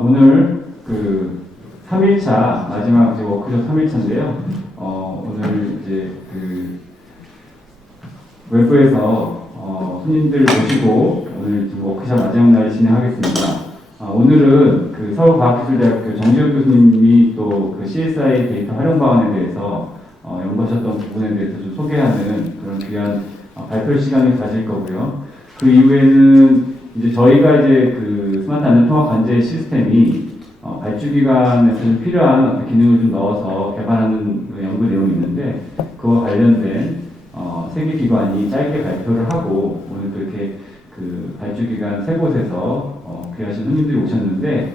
오늘 그 3일차 마지막 이제 워크숍 3일차인데요. 오늘 이제 그 외부에서 손님들 모시고 오늘 지금 워크숍 마지막 날 진행하겠습니다. 오늘은 그 서울과학기술대학교 정지혁 교수님이 또 그 CSI 데이터 활용 방안에 대해서 연구하셨던 부분에 대해서 좀 소개하는 그런 귀한 발표 시간을 가질 거고요. 그 이후에는 이제 저희가 이제 그 스마트 안전 통합 관제 시스템이 발주기관에서 필요한 기능을 좀 넣어서 개발하는 연구 내용이 있는데 그와 관련된 세 개 기관이 짧게 발표를 하고 오늘 또 이렇게 그 발주기관 세 곳에서 귀하신 손님들이 오셨는데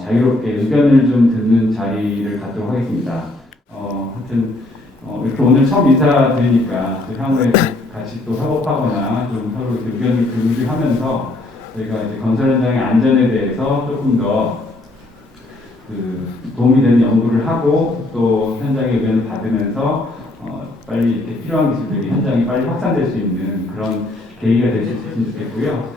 자유롭게 의견을 좀 듣는 자리를 갖도록 하겠습니다. 하여튼 이렇게 오늘 처음 인사드리니까 향후에 같이 또 협업하거나 좀 서로 의견을 교류하면서 저희가 이제 건설 현장의 안전에 대해서 조금 더 그 도움이 되는 연구를 하고 또 현장의 의견을 받으면서 빨리 이렇게 필요한 기술들이 현장에 빨리 확산될 수 있는 그런 계기가 될 수 있으면 좋겠고요.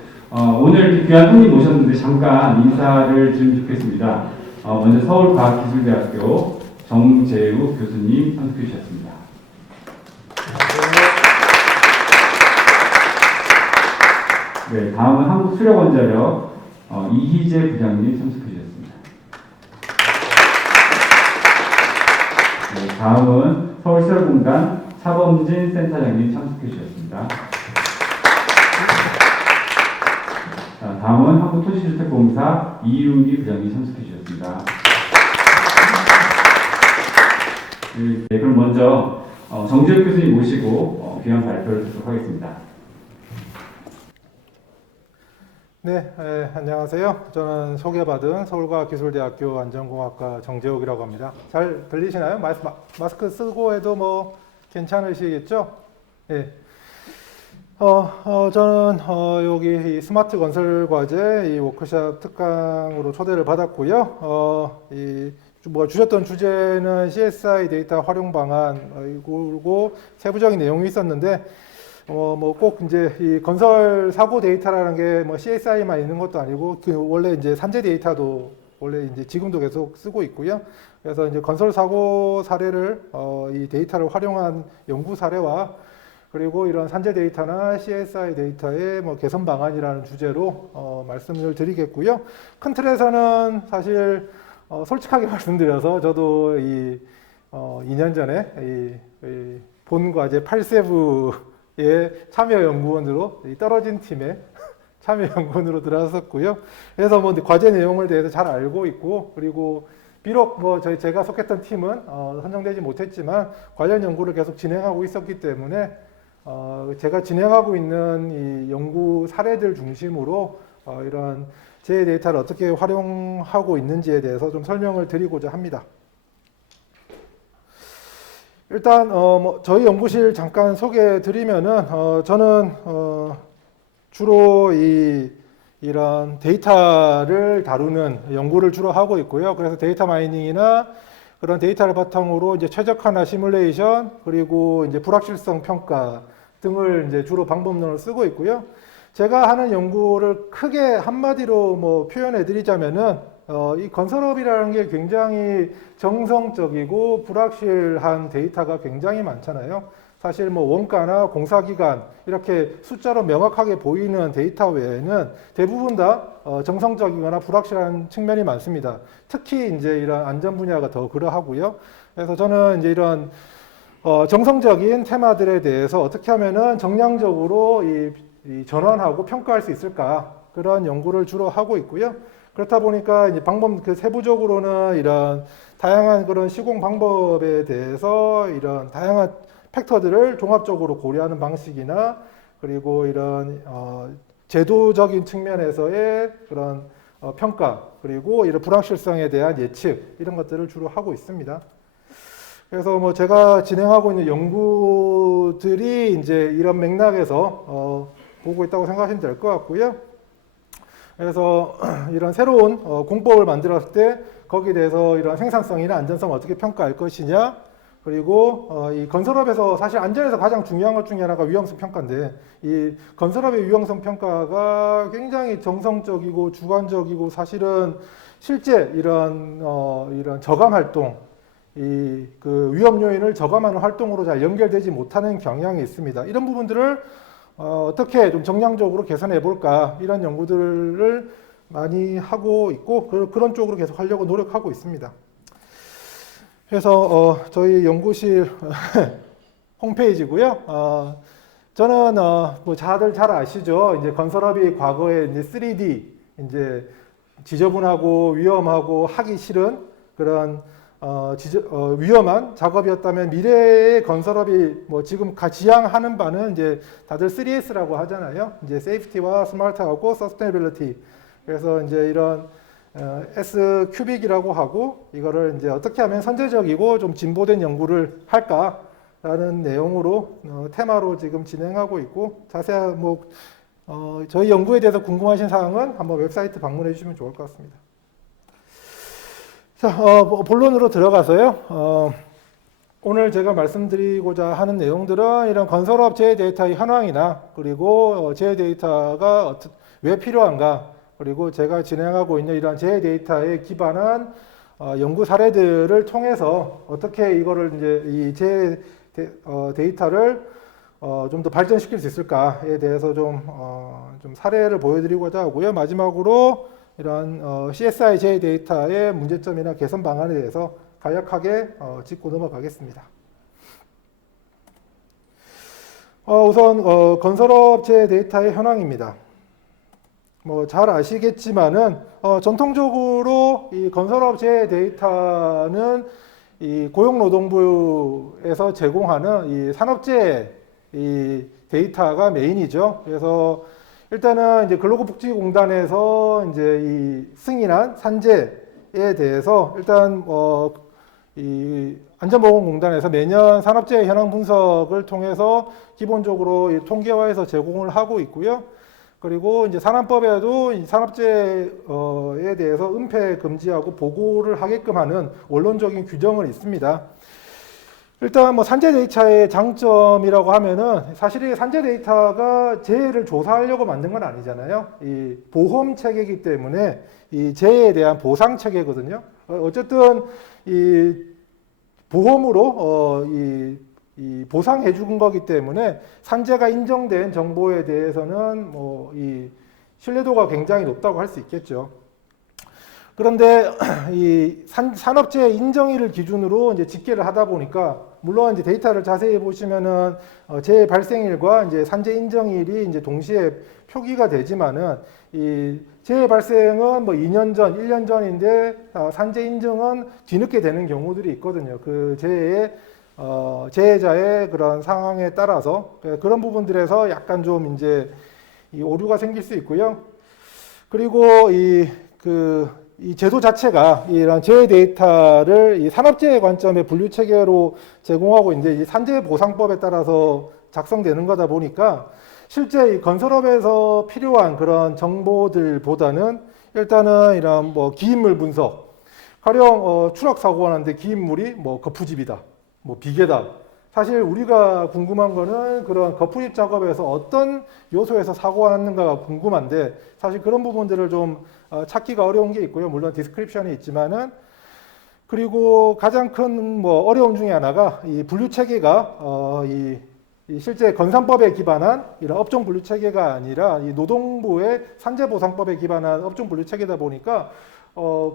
오늘 이렇게 귀한 손님 모셨는데 잠깐 인사를 좀 듣겠습니다. 먼저 서울과학기술대학교 정재욱 교수님 참석해 주셨습니다. 네, 다음은 한국수력원자력 이희재 부장님 참석해 주셨습니다. 네, 다음은 서울시설공단 차범진 센터장님 참석해 주셨습니다. 자, 다음은 한국토지주택공사 이윤기 부장님 참석해 주셨습니다. 네, 그럼 먼저 정재욱 교수님 모시고 귀한 발표를 듣도록 하겠습니다. 네, 안녕하세요. 저는 소개받은 서울과학기술대학교 안전공학과 정재욱이라고 합니다. 잘 들리시나요? 마스크 쓰고 해도 뭐 괜찮으시겠죠? 네. 저는 여기 이 스마트 건설 과제 이 워크숍 특강으로 초대를 받았고요. 주셨던 주제는 CSI 데이터 활용 방안, 그리고 세부적인 내용이 있었는데, 꼭 이제 이 건설 사고 데이터라는 게 뭐 CSI만 있는 것도 아니고, 원래 이제 산재 데이터도 원래 이제 지금도 계속 쓰고 있고요. 그래서 이제 건설 사고 사례를, 이 데이터를 활용한 연구 사례와 그리고 이런 산재 데이터나 CSI 데이터의 뭐 개선 방안이라는 주제로 말씀을 드리겠고요. 큰 틀에서는 사실 솔직하게 말씀드려서 저도 2년 전에 이 본 과제 8세부의 참여 연구원으로 떨어진 팀에 참여 연구원으로 들어갔었고요. 그래서 뭐 과제 내용을 대해서 잘 알고 있고, 그리고 비록 뭐 제가 속했던 팀은 선정되지 못했지만 관련 연구를 계속 진행하고 있었기 때문에 제가 진행하고 있는 이 연구 사례들 중심으로 이런 제 데이터를 어떻게 활용하고 있는지에 대해서 좀 설명을 드리고자 합니다. 일단 저희 연구실 잠깐 소개해 드리면은 저는 주로 이런 데이터를 다루는 연구를 주로 하고 있고요. 그래서 데이터 마이닝이나 그런 데이터를 바탕으로 이제 최적화나 시뮬레이션, 그리고 이제 불확실성 평가 등을 이제 주로 방법론을 쓰고 있고요. 제가 하는 연구를 크게 한마디로 뭐 표현해 드리자면은 이 건설업이라는 게 굉장히 정성적이고 불확실한 데이터가 굉장히 많잖아요. 사실 뭐 원가나 공사기간 이렇게 숫자로 명확하게 보이는 데이터 외에는 대부분 다 정성적이거나 불확실한 측면이 많습니다. 특히 이제 이런 안전 분야가 더 그러하고요. 그래서 저는 이제 이런 정성적인 테마들에 대해서 어떻게 하면은 정량적으로 이 전환하고 평가할 수 있을까, 그런 연구를 주로 하고 있고요. 그렇다 보니까 이제 그 세부적으로는 이런 다양한 그런 시공 방법에 대해서 이런 다양한 팩터들을 종합적으로 고려하는 방식이나, 그리고 이런 제도적인 측면에서의 그런 평가, 그리고 이런 불확실성에 대한 예측, 이런 것들을 주로 하고 있습니다. 그래서 뭐 제가 진행하고 있는 연구들이 이제 이런 맥락에서 보고 있다고 생각하시면 될 것 같고요. 그래서 이런 새로운 공법을 만들었을 때 거기에 대해서 이런 생산성이나 안전성을 어떻게 평가할 것이냐, 그리고 이 건설업에서 사실 안전에서 가장 중요한 것 중에 하나가 위험성 평가인데 이 건설업의 위험성 평가가 굉장히 정성적이고 주관적이고 사실은 실제 이런 저감 활동 그 위험 요인을 저감하는 활동으로 잘 연결되지 못하는 경향이 있습니다. 이런 부분들을 어떻게 좀 정량적으로 개선해 볼까 이런 연구들을 많이 하고 있고 그런 쪽으로 계속 하려고 노력하고 있습니다. 그래서 저희 연구실 홈페이지고요. 저는 뭐 다들 잘 아시죠? 이제 건설업이 과거에 이제 3D 이제 지저분하고 위험하고 하기 싫은 그런 위험한 작업이었다면 미래의 건설업이 뭐 지금 지향하는 바는 이제 다들 3S라고 하잖아요. 이제 세이프티와 스마트하고 서스테이너빌리티. 그래서 이제 이런 S 큐빅이라고 하고 이거를 이제 어떻게 하면 선제적이고 좀 진보된 연구를 할까라는 내용으로 테마로 지금 진행하고 있고 자세한 뭐 저희 연구에 대해서 궁금하신 사항은 한번 웹사이트 방문해 주시면 좋을 것 같습니다. 자, 본론으로 들어가서요. 오늘 제가 말씀드리고자 하는 내용들은 이런 건설업체 데이터의 현황이나 그리고 제 데이터가 왜 필요한가 그리고 제가 진행하고 있는 이런 제 데이터에 기반한 연구 사례들을 통해서 어떻게 이거를 이제 제 데이터를 좀 더 발전시킬 수 있을까에 대해서 좀 사례를 보여드리고자 하고요. 마지막으로 이런 CSI 제 데이터의 문제점이나 개선 방안에 대해서 간략하게 짚고 넘어가겠습니다. 우선 건설업체 데이터의 현황입니다. 뭐 잘 아시겠지만은 전통적으로 이 건설업체 데이터는 이 고용노동부에서 제공하는 이 산업재해 이 데이터가 메인이죠. 그래서 일단은 이제 근로복지공단에서 이제 이 승인한 산재에 대해서 일단 이 안전보건공단에서 매년 산업재해 현황 분석을 통해서 기본적으로 이 통계화해서 제공을 하고 있고요. 그리고 이제 산안법에도 이 산업재해에 대해서 은폐 금지하고 보고를 하게끔 하는 원론적인 규정은 있습니다. 일단 뭐 산재 데이터의 장점이라고 하면은 사실 이 산재 데이터가 재해를 조사하려고 만든 건 아니잖아요. 이 보험 체계이기 때문에 이 재해에 대한 보상 체계거든요. 어쨌든 이 보험으로 이 보상해 준 거기 때문에 산재가 인정된 정보에 대해서는 뭐 이 신뢰도가 굉장히 높다고 할 수 있겠죠. 그런데 이 산업재해 인정일을 기준으로 이제 집계를 하다 보니까 물론 이제 데이터를 자세히 보시면은 재해 발생일과 이제 산재 인정일이 이제 동시에 표기가 되지만은 이 재해 발생은 뭐 2년 전, 1년 전인데 산재 인정은 뒤늦게 되는 경우들이 있거든요. 그 재해자의 그런 상황에 따라서 그런 부분들에서 약간 좀 이제 이 오류가 생길 수 있고요. 그리고 이 제도 자체가 이런 재해 데이터를 이 산업재해 관점의 분류 체계로 제공하고 이제 이 산재보상법에 따라서 작성되는 거다 보니까 실제 이 건설업에서 필요한 그런 정보들보다는 일단은 이런 뭐 기인물 분석, 가령 추락 사고가 났는데 기인물이 뭐 거푸집이다, 뭐 비계다. 사실 우리가 궁금한 거는 그런 거푸집 작업에서 어떤 요소에서 사고가 났는가가 궁금한데 사실 그런 부분들을 좀 찾기가 어려운 게 있고요. 물론 디스크립션이 있지만은 그리고 가장 큰 뭐 어려움 중에 하나가 이 분류 체계가 이 실제 건산법에 기반한 이런 업종 분류 체계가 아니라 이 노동부의 산재보상법에 기반한 업종 분류 체계다 보니까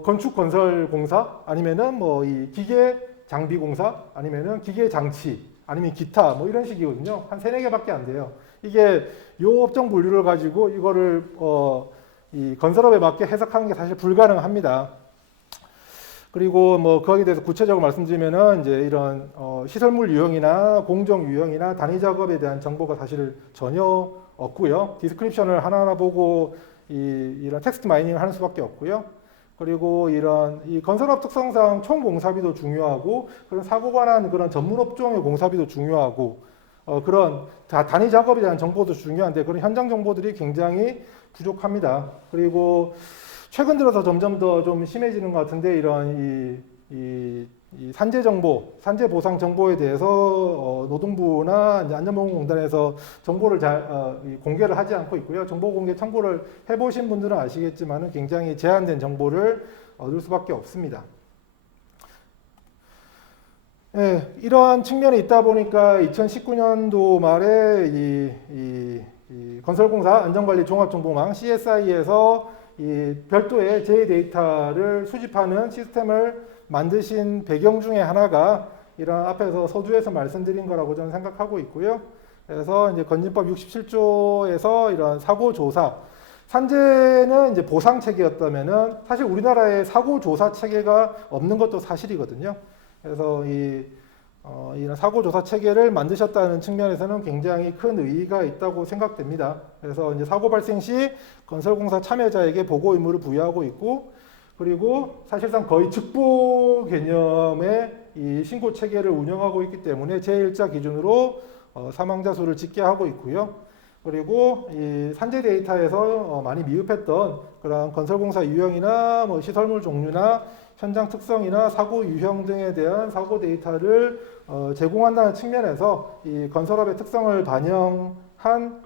건축 건설 공사 아니면은 뭐 이 기계 장비 공사 아니면은 기계 장치 아니면 기타 뭐 이런 식이거든요. 한 3-4개밖에 안 돼요. 이게 요 업종 분류를 가지고 이거를 이 건설업에 맞게 해석하는 게 사실 불가능합니다. 그리고 뭐 거기에 대해서 구체적으로 말씀드리면은 이제 이런 시설물 유형이나 공정 유형이나 단위 작업에 대한 정보가 사실 전혀 없고요. 디스크립션을 하나하나 보고 이런 텍스트 마이닝을 하는 수밖에 없고요. 그리고 이런 이 건설업 특성상 총 공사비도 중요하고 그런 사고가 난 그런 전문 업종의 공사비도 중요하고 그런 단위 작업에 대한 정보도 중요한데 그런 현장 정보들이 굉장히 부족합니다. 그리고 최근 들어서 점점 더 좀 심해지는 것 같은데 이런 이 산재 정보, 산재 보상 정보에 대해서 노동부나 이제 안전보건공단에서 정보를 이 공개를 하지 않고 있고요. 정보 공개 청구를 해보신 분들은 아시겠지만은 굉장히 제한된 정보를 얻을 수밖에 없습니다. 예, 이러한 측면이 있다 보니까 2019년도 말에 이 건설공사 안전관리 종합정보망 CSI에서 이 별도의 제 데이터를 수집하는 시스템을 만드신 배경 중에 하나가 이런 앞에서 서두에서 말씀드린 거라고 저는 생각하고 있고요. 그래서 이제 건진법 67조에서 이런 사고 조사, 산재는 이제 보상 체계였다면은 사실 우리나라에 사고 조사 체계가 없는 것도 사실이거든요. 그래서 이런 사고 조사 체계를 만드셨다는 측면에서는 굉장히 큰 의의가 있다고 생각됩니다. 그래서 이제 사고 발생 시 건설공사 참여자에게 보고 의무를 부여하고 있고, 그리고 사실상 거의 직보 개념의 이 신고 체계를 운영하고 있기 때문에 제1자 기준으로 사망자 수를 집계하고 있고요. 그리고 이 산재 데이터에서 많이 미흡했던 그런 건설공사 유형이나 뭐 시설물 종류나 현장 특성이나 사고 유형 등에 대한 사고 데이터를 제공한다는 측면에서 이 건설업의 특성을 반영한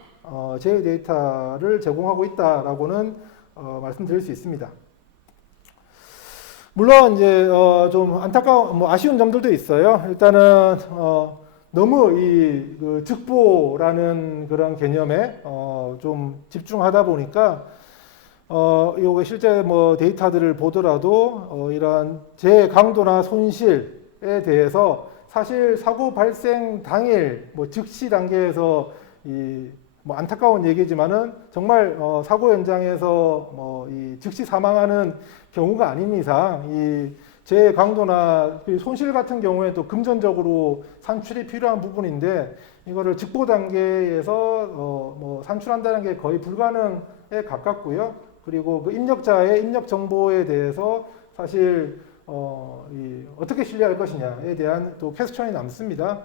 제 데이터를 제공하고 있다라고는 말씀드릴 수 있습니다. 물론 이제 좀 안타까운 아쉬운 점들도 있어요. 일단은 너무 그 직보라는 그런 개념에 좀 집중하다 보니까 이거 실제 뭐 데이터들을 보더라도 이러한 재해 강도나 손실에 대해서 사실 사고 발생 당일 뭐 즉시 단계에서 뭐 안타까운 얘기지만은 정말 사고 현장에서 뭐 즉시 사망하는 경우가 아닌 이상 이 재해 강도나 손실 같은 경우에 또 금전적으로 산출이 필요한 부분인데 이거를 직보 단계에서 뭐 산출한다는 게 거의 불가능에 가깝고요. 그리고 그 입력자의 입력 정보에 대해서 사실 어떻게 신뢰할 것이냐에 대한 또 퀘스천이 남습니다.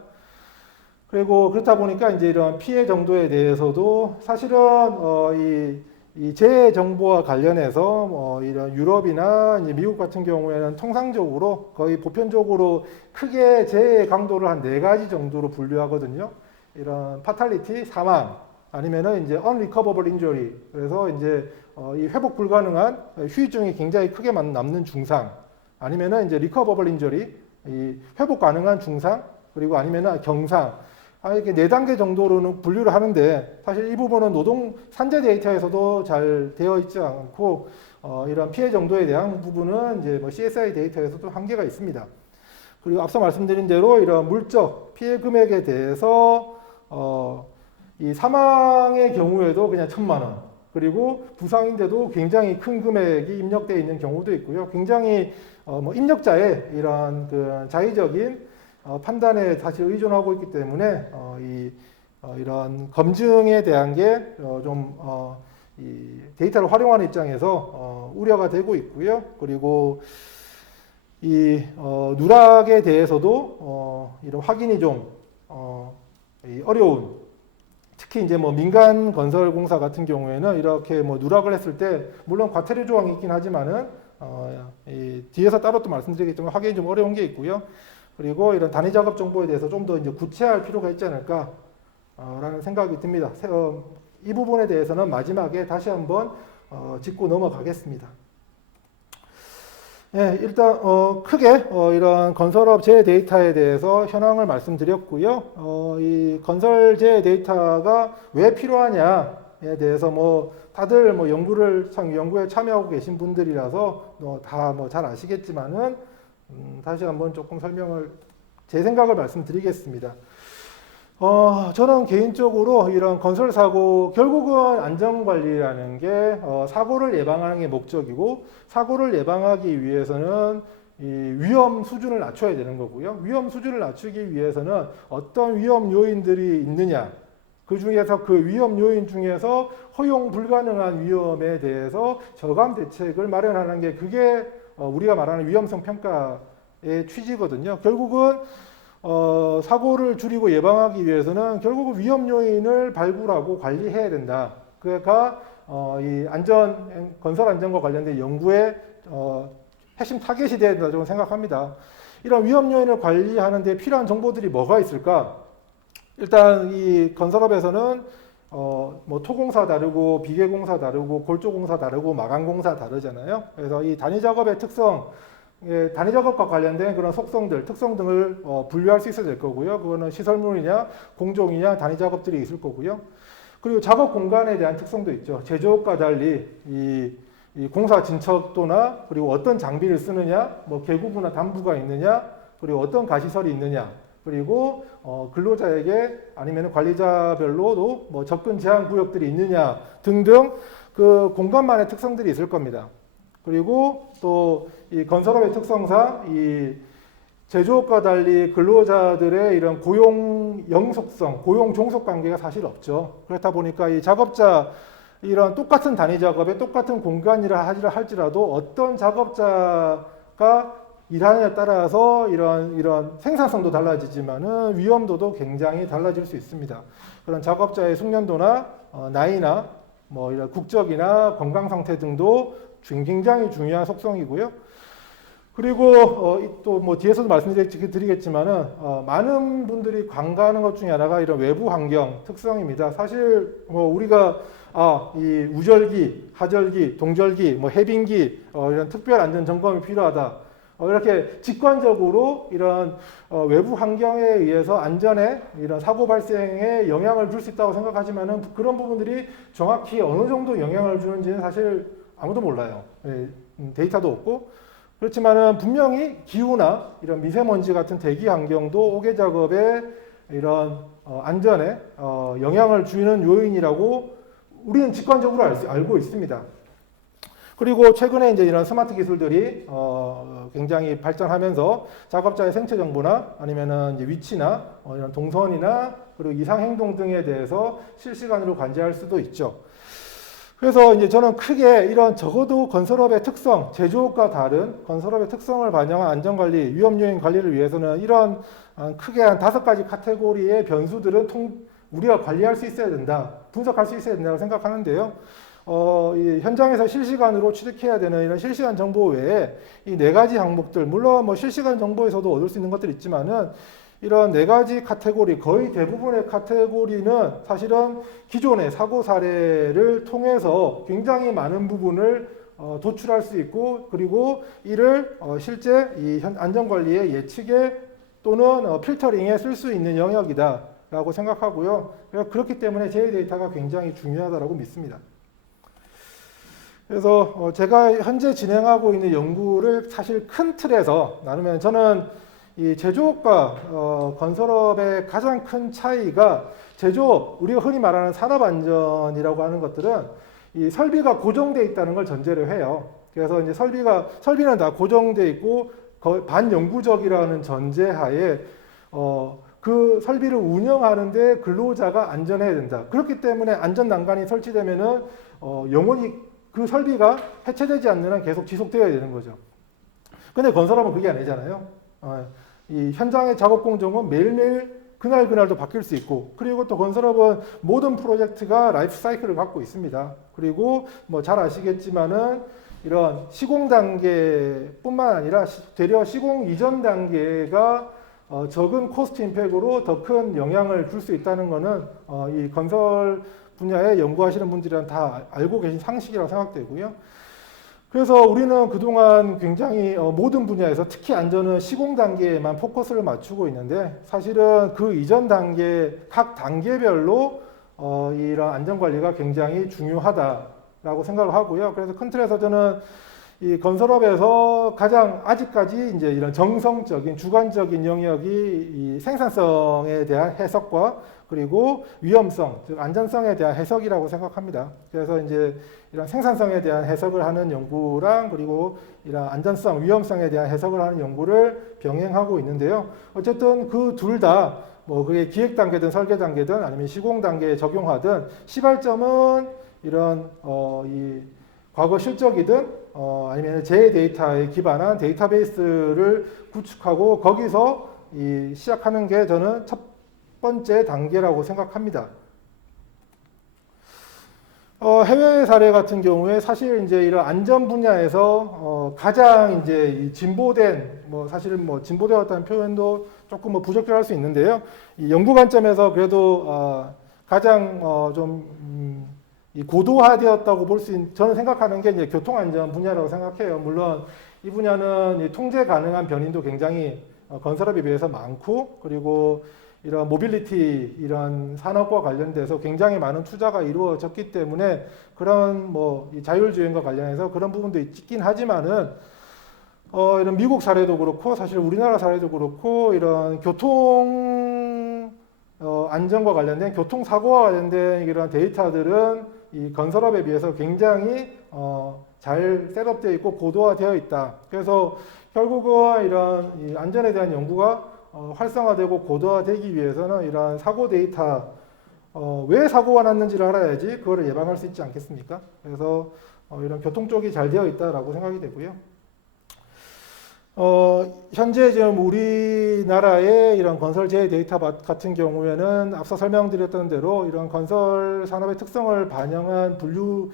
그리고 그렇다 보니까 이제 이런 피해 정도에 대해서도 사실은 이 재해 정보와 관련해서 이런 유럽이나 이제 미국 같은 경우에는 통상적으로 거의 보편적으로 크게 재해 강도를 한 4가지 정도로 분류하거든요. 이런 파탈리티, 사망, 아니면은 이제 unrecoverable injury, 그래서 이제 이 회복 불가능한 후유증이 굉장히 크게 남는 중상, 아니면은 이제 recoverable injury, 이 회복 가능한 중상, 그리고 아니면은 경상. 이렇게 4단계 정도로는 분류를 하는데 사실 이 부분은 노동 산재 데이터에서도 잘 되어 있지 않고 이런 피해 정도에 대한 부분은 이제 뭐 CSI 데이터에서도 한계가 있습니다. 그리고 앞서 말씀드린 대로 이런 물적 피해 금액에 대해서 이 사망의 경우에도 그냥 1,000만 원, 그리고 부상인데도 굉장히 큰 금액이 입력되어 있는 경우도 있고요. 굉장히 뭐 입력자의 이런 그 자의적인 판단에 사실 의존하고 있기 때문에 이런 검증에 대한 게 좀 이 데이터를 활용하는 입장에서 우려가 되고 있고요. 그리고 이 누락에 대해서도 이런 확인이 좀 어려운, 특히 이제 뭐 민간 건설 공사 같은 경우에는 이렇게 뭐 누락을 했을 때 물론 과태료 조항이 있긴 하지만은 이 뒤에서 따로 또 말씀드리기 때문에 확인이 좀 어려운 게 있고요. 그리고 이런 단위 작업 정보에 대해서 좀 더 이제 구체화할 필요가 있지 않을까 라는 생각이 듭니다. 이 부분에 대해서는 마지막에 다시 한번 짚고 넘어가겠습니다. 예, 일단 크게 이런 건설업 재해 데이터에 대해서 현황을 말씀드렸고요. 이 건설 재해 데이터가 왜 필요하냐에 대해서 뭐 다들 뭐 연구에 참여하고 계신 분들이라서 다 뭐 잘 아시겠지만은 다시 한번 조금 제 생각을 말씀드리겠습니다. 저는 개인적으로 이런 건설 사고, 결국은 안전관리라는 게 사고를 예방하는 게 목적이고, 사고를 예방하기 위해서는 이 위험 수준을 낮춰야 되는 거고요. 위험 수준을 낮추기 위해서는 어떤 위험 요인들이 있느냐, 그 중에서 그 위험 요인 중에서 허용 불가능한 위험에 대해서 저감 대책을 마련하는 게 그게 우리가 말하는 위험성 평가의 취지거든요. 결국은 사고를 줄이고 예방하기 위해서는 결국은 위험 요인을 발굴하고 관리해야 된다. 그가 이 건설 안전과 관련된 연구의 핵심 타겟이 되어야 된다고 생각합니다. 이런 위험 요인을 관리하는 데 필요한 정보들이 뭐가 있을까? 일단 이 건설업에서는 뭐 토공사 다르고 비계공사 다르고 골조공사 다르고 마감공사 다르잖아요. 그래서 이 단위 작업의 특성, 단위 작업과 관련된 그런 속성들, 특성 등을 분류할 수 있어야 될 거고요. 그거는 시설물이냐, 공종이냐, 단위 작업들이 있을 거고요. 그리고 작업 공간에 대한 특성도 있죠. 제조업과 달리 이 공사 진척도나 그리고 어떤 장비를 쓰느냐, 뭐 계구부나 단부가 있느냐, 그리고 어떤 가시설이 있느냐, 그리고 근로자에게 아니면 관리자별로도 뭐 접근 제한 구역들이 있느냐 등등 그 공간만의 특성들이 있을 겁니다. 그리고 또 이 건설업의 특성상 이 제조업과 달리 근로자들의 이런 고용 영속성, 고용 종속 관계가 사실 없죠. 그렇다 보니까 이 작업자 이런 똑같은 단위 작업에 똑같은 공간이라 할지라도 어떤 작업자가 일하느냐에 따라서 이런 생산성도 달라지지만은 위험도도 굉장히 달라질 수 있습니다. 그런 작업자의 숙련도나 나이나 뭐 이런 국적이나 건강 상태 등도 굉장히 중요한 속성이고요. 그리고 또 뭐 뒤에서도 말씀드리겠지만은 많은 분들이 간과하는 것 중에 하나가 이런 외부 환경 특성입니다. 사실 뭐 우리가 이 우절기, 하절기, 동절기, 뭐 해빙기 이런 특별 안전 점검이 필요하다. 이렇게 직관적으로 이런 외부 환경에 의해서 안전에 이런 사고 발생에 영향을 줄 수 있다고 생각하지만은 그런 부분들이 정확히 어느 정도 영향을 주는지는 사실 아무도 몰라요. 데이터도 없고. 그렇지만은 분명히 기후나 이런 미세먼지 같은 대기 환경도 오개 작업에 이런 안전에 영향을 주는 요인이라고 우리는 직관적으로 알고 있습니다. 그리고 최근에 이제 이런 스마트 기술들이 굉장히 발전하면서 작업자의 생체 정보나 아니면은 이제 위치나 이런 동선이나 그리고 이상 행동 등에 대해서 실시간으로 관제할 수도 있죠. 그래서 이제 저는 크게 이런 적어도 건설업의 특성, 제조업과 다른 건설업의 특성을 반영한 안전관리, 위험요인 관리를 위해서는 이런 크게 한 5가지 카테고리의 변수들은 우리가 관리할 수 있어야 된다, 분석할 수 있어야 된다고 생각하는데요. 이 현장에서 실시간으로 취득해야 되는 이런 실시간 정보 외에 이 4가지 항목들, 물론 뭐 실시간 정보에서도 얻을 수 있는 것들이 있지만은 이런 4가지 카테고리, 거의 대부분의 카테고리는 사실은 기존의 사고 사례를 통해서 굉장히 많은 부분을 도출할 수 있고, 그리고 이를 실제 이 안전관리의 예측에 또는 필터링에 쓸 수 있는 영역이다라고 생각하고요. 그렇기 때문에 제 데이터가 굉장히 중요하다고 믿습니다. 그래서 제가 현재 진행하고 있는 연구를 사실 큰 틀에서 나누면 저는 이 제조업과 건설업의 가장 큰 차이가 제조업, 우리가 흔히 말하는 산업안전이라고 하는 것들은 이 설비가 고정되어 있다는 걸 전제로 해요. 그래서 이제 설비는 다 고정되어 있고 반영구적이라는 전제하에 그 설비를 운영하는데 근로자가 안전해야 된다. 그렇기 때문에 안전 난간이 설치되면은 영원히 그 설비가 해체되지 않는 한 계속 지속되어야 되는 거죠. 근데 건설업은 그게 아니잖아요. 이 현장의 작업 공정은 매일매일 그날도 바뀔 수 있고, 그리고 또 건설업은 모든 프로젝트가 라이프 사이클을 갖고 있습니다. 그리고 뭐 잘 아시겠지만은 이런 시공 단계뿐만 아니라 되려 시공 이전 단계가 적은 코스트 임팩으로 더 큰 영향을 줄 수 있다는 것은 이 건설 분야에 연구하시는 분들은 다 알고 계신 상식이라고 생각되고요. 그래서 우리는 그동안 굉장히 모든 분야에서 특히 안전은 시공 단계에만 포커스를 맞추고 있는데, 사실은 그 이전 단계, 각 단계별로 이런 안전관리가 굉장히 중요하다라고 생각을 하고요. 그래서 큰 틀에서 저는 이 건설업에서 가장 아직까지 이제 이런 정성적인, 주관적인 영역이 이 생산성에 대한 해석과 그리고 위험성, 즉 안전성에 대한 해석이라고 생각합니다. 그래서 이제 이런 생산성에 대한 해석을 하는 연구랑 그리고 이런 안전성, 위험성에 대한 해석을 하는 연구를 병행하고 있는데요. 어쨌든 그 둘 다 뭐 그게 기획 단계든 설계 단계든 아니면 시공 단계에 적용하든 시발점은 이런 이 과거 실적이든 아니면 제 데이터에 기반한 데이터베이스를 구축하고 거기서 시작하는 게 저는 첫 번째 단계라고 생각합니다. 해외 사례 같은 경우에 사실 이제 이런 안전 분야에서 가장 이제 이 진보된 뭐 사실은 뭐 진보되었다는 표현도 조금 뭐 부적절할 수 있는데요. 이 연구 관점에서 그래도 가장 이 고도화되었다고 볼 수 있는 저는 생각하는 게 이제 교통 안전 분야라고 생각해요. 물론 이 분야는 이 통제 가능한 변인도 굉장히 건설업에 비해서 많고 그리고 이런 모빌리티 이런 산업과 관련돼서 굉장히 많은 투자가 이루어졌기 때문에 그런 뭐 이 자율주행과 관련해서 그런 부분도 있긴 하지만은 이런 미국 사례도 그렇고 사실 우리나라 사례도 그렇고 이런 교통 안전과 관련된 교통사고와 관련된 이런 데이터들은 이 건설업에 비해서 굉장히 잘 셋업되어 있고 고도화되어 있다. 그래서 결국은 이런 이 안전에 대한 연구가 활성화되고 고도화되기 위해서는 이러한 사고 데이터 왜 사고가 났는지를 알아야지 그거를 예방할 수 있지 않겠습니까? 그래서 이런 교통 쪽이 잘 되어 있다라고 생각이 되고요. 현재 지금 우리나라의 이런 건설 재해 데이터 같은 경우에는 앞서 설명드렸던 대로 이런 건설 산업의 특성을 반영한 분류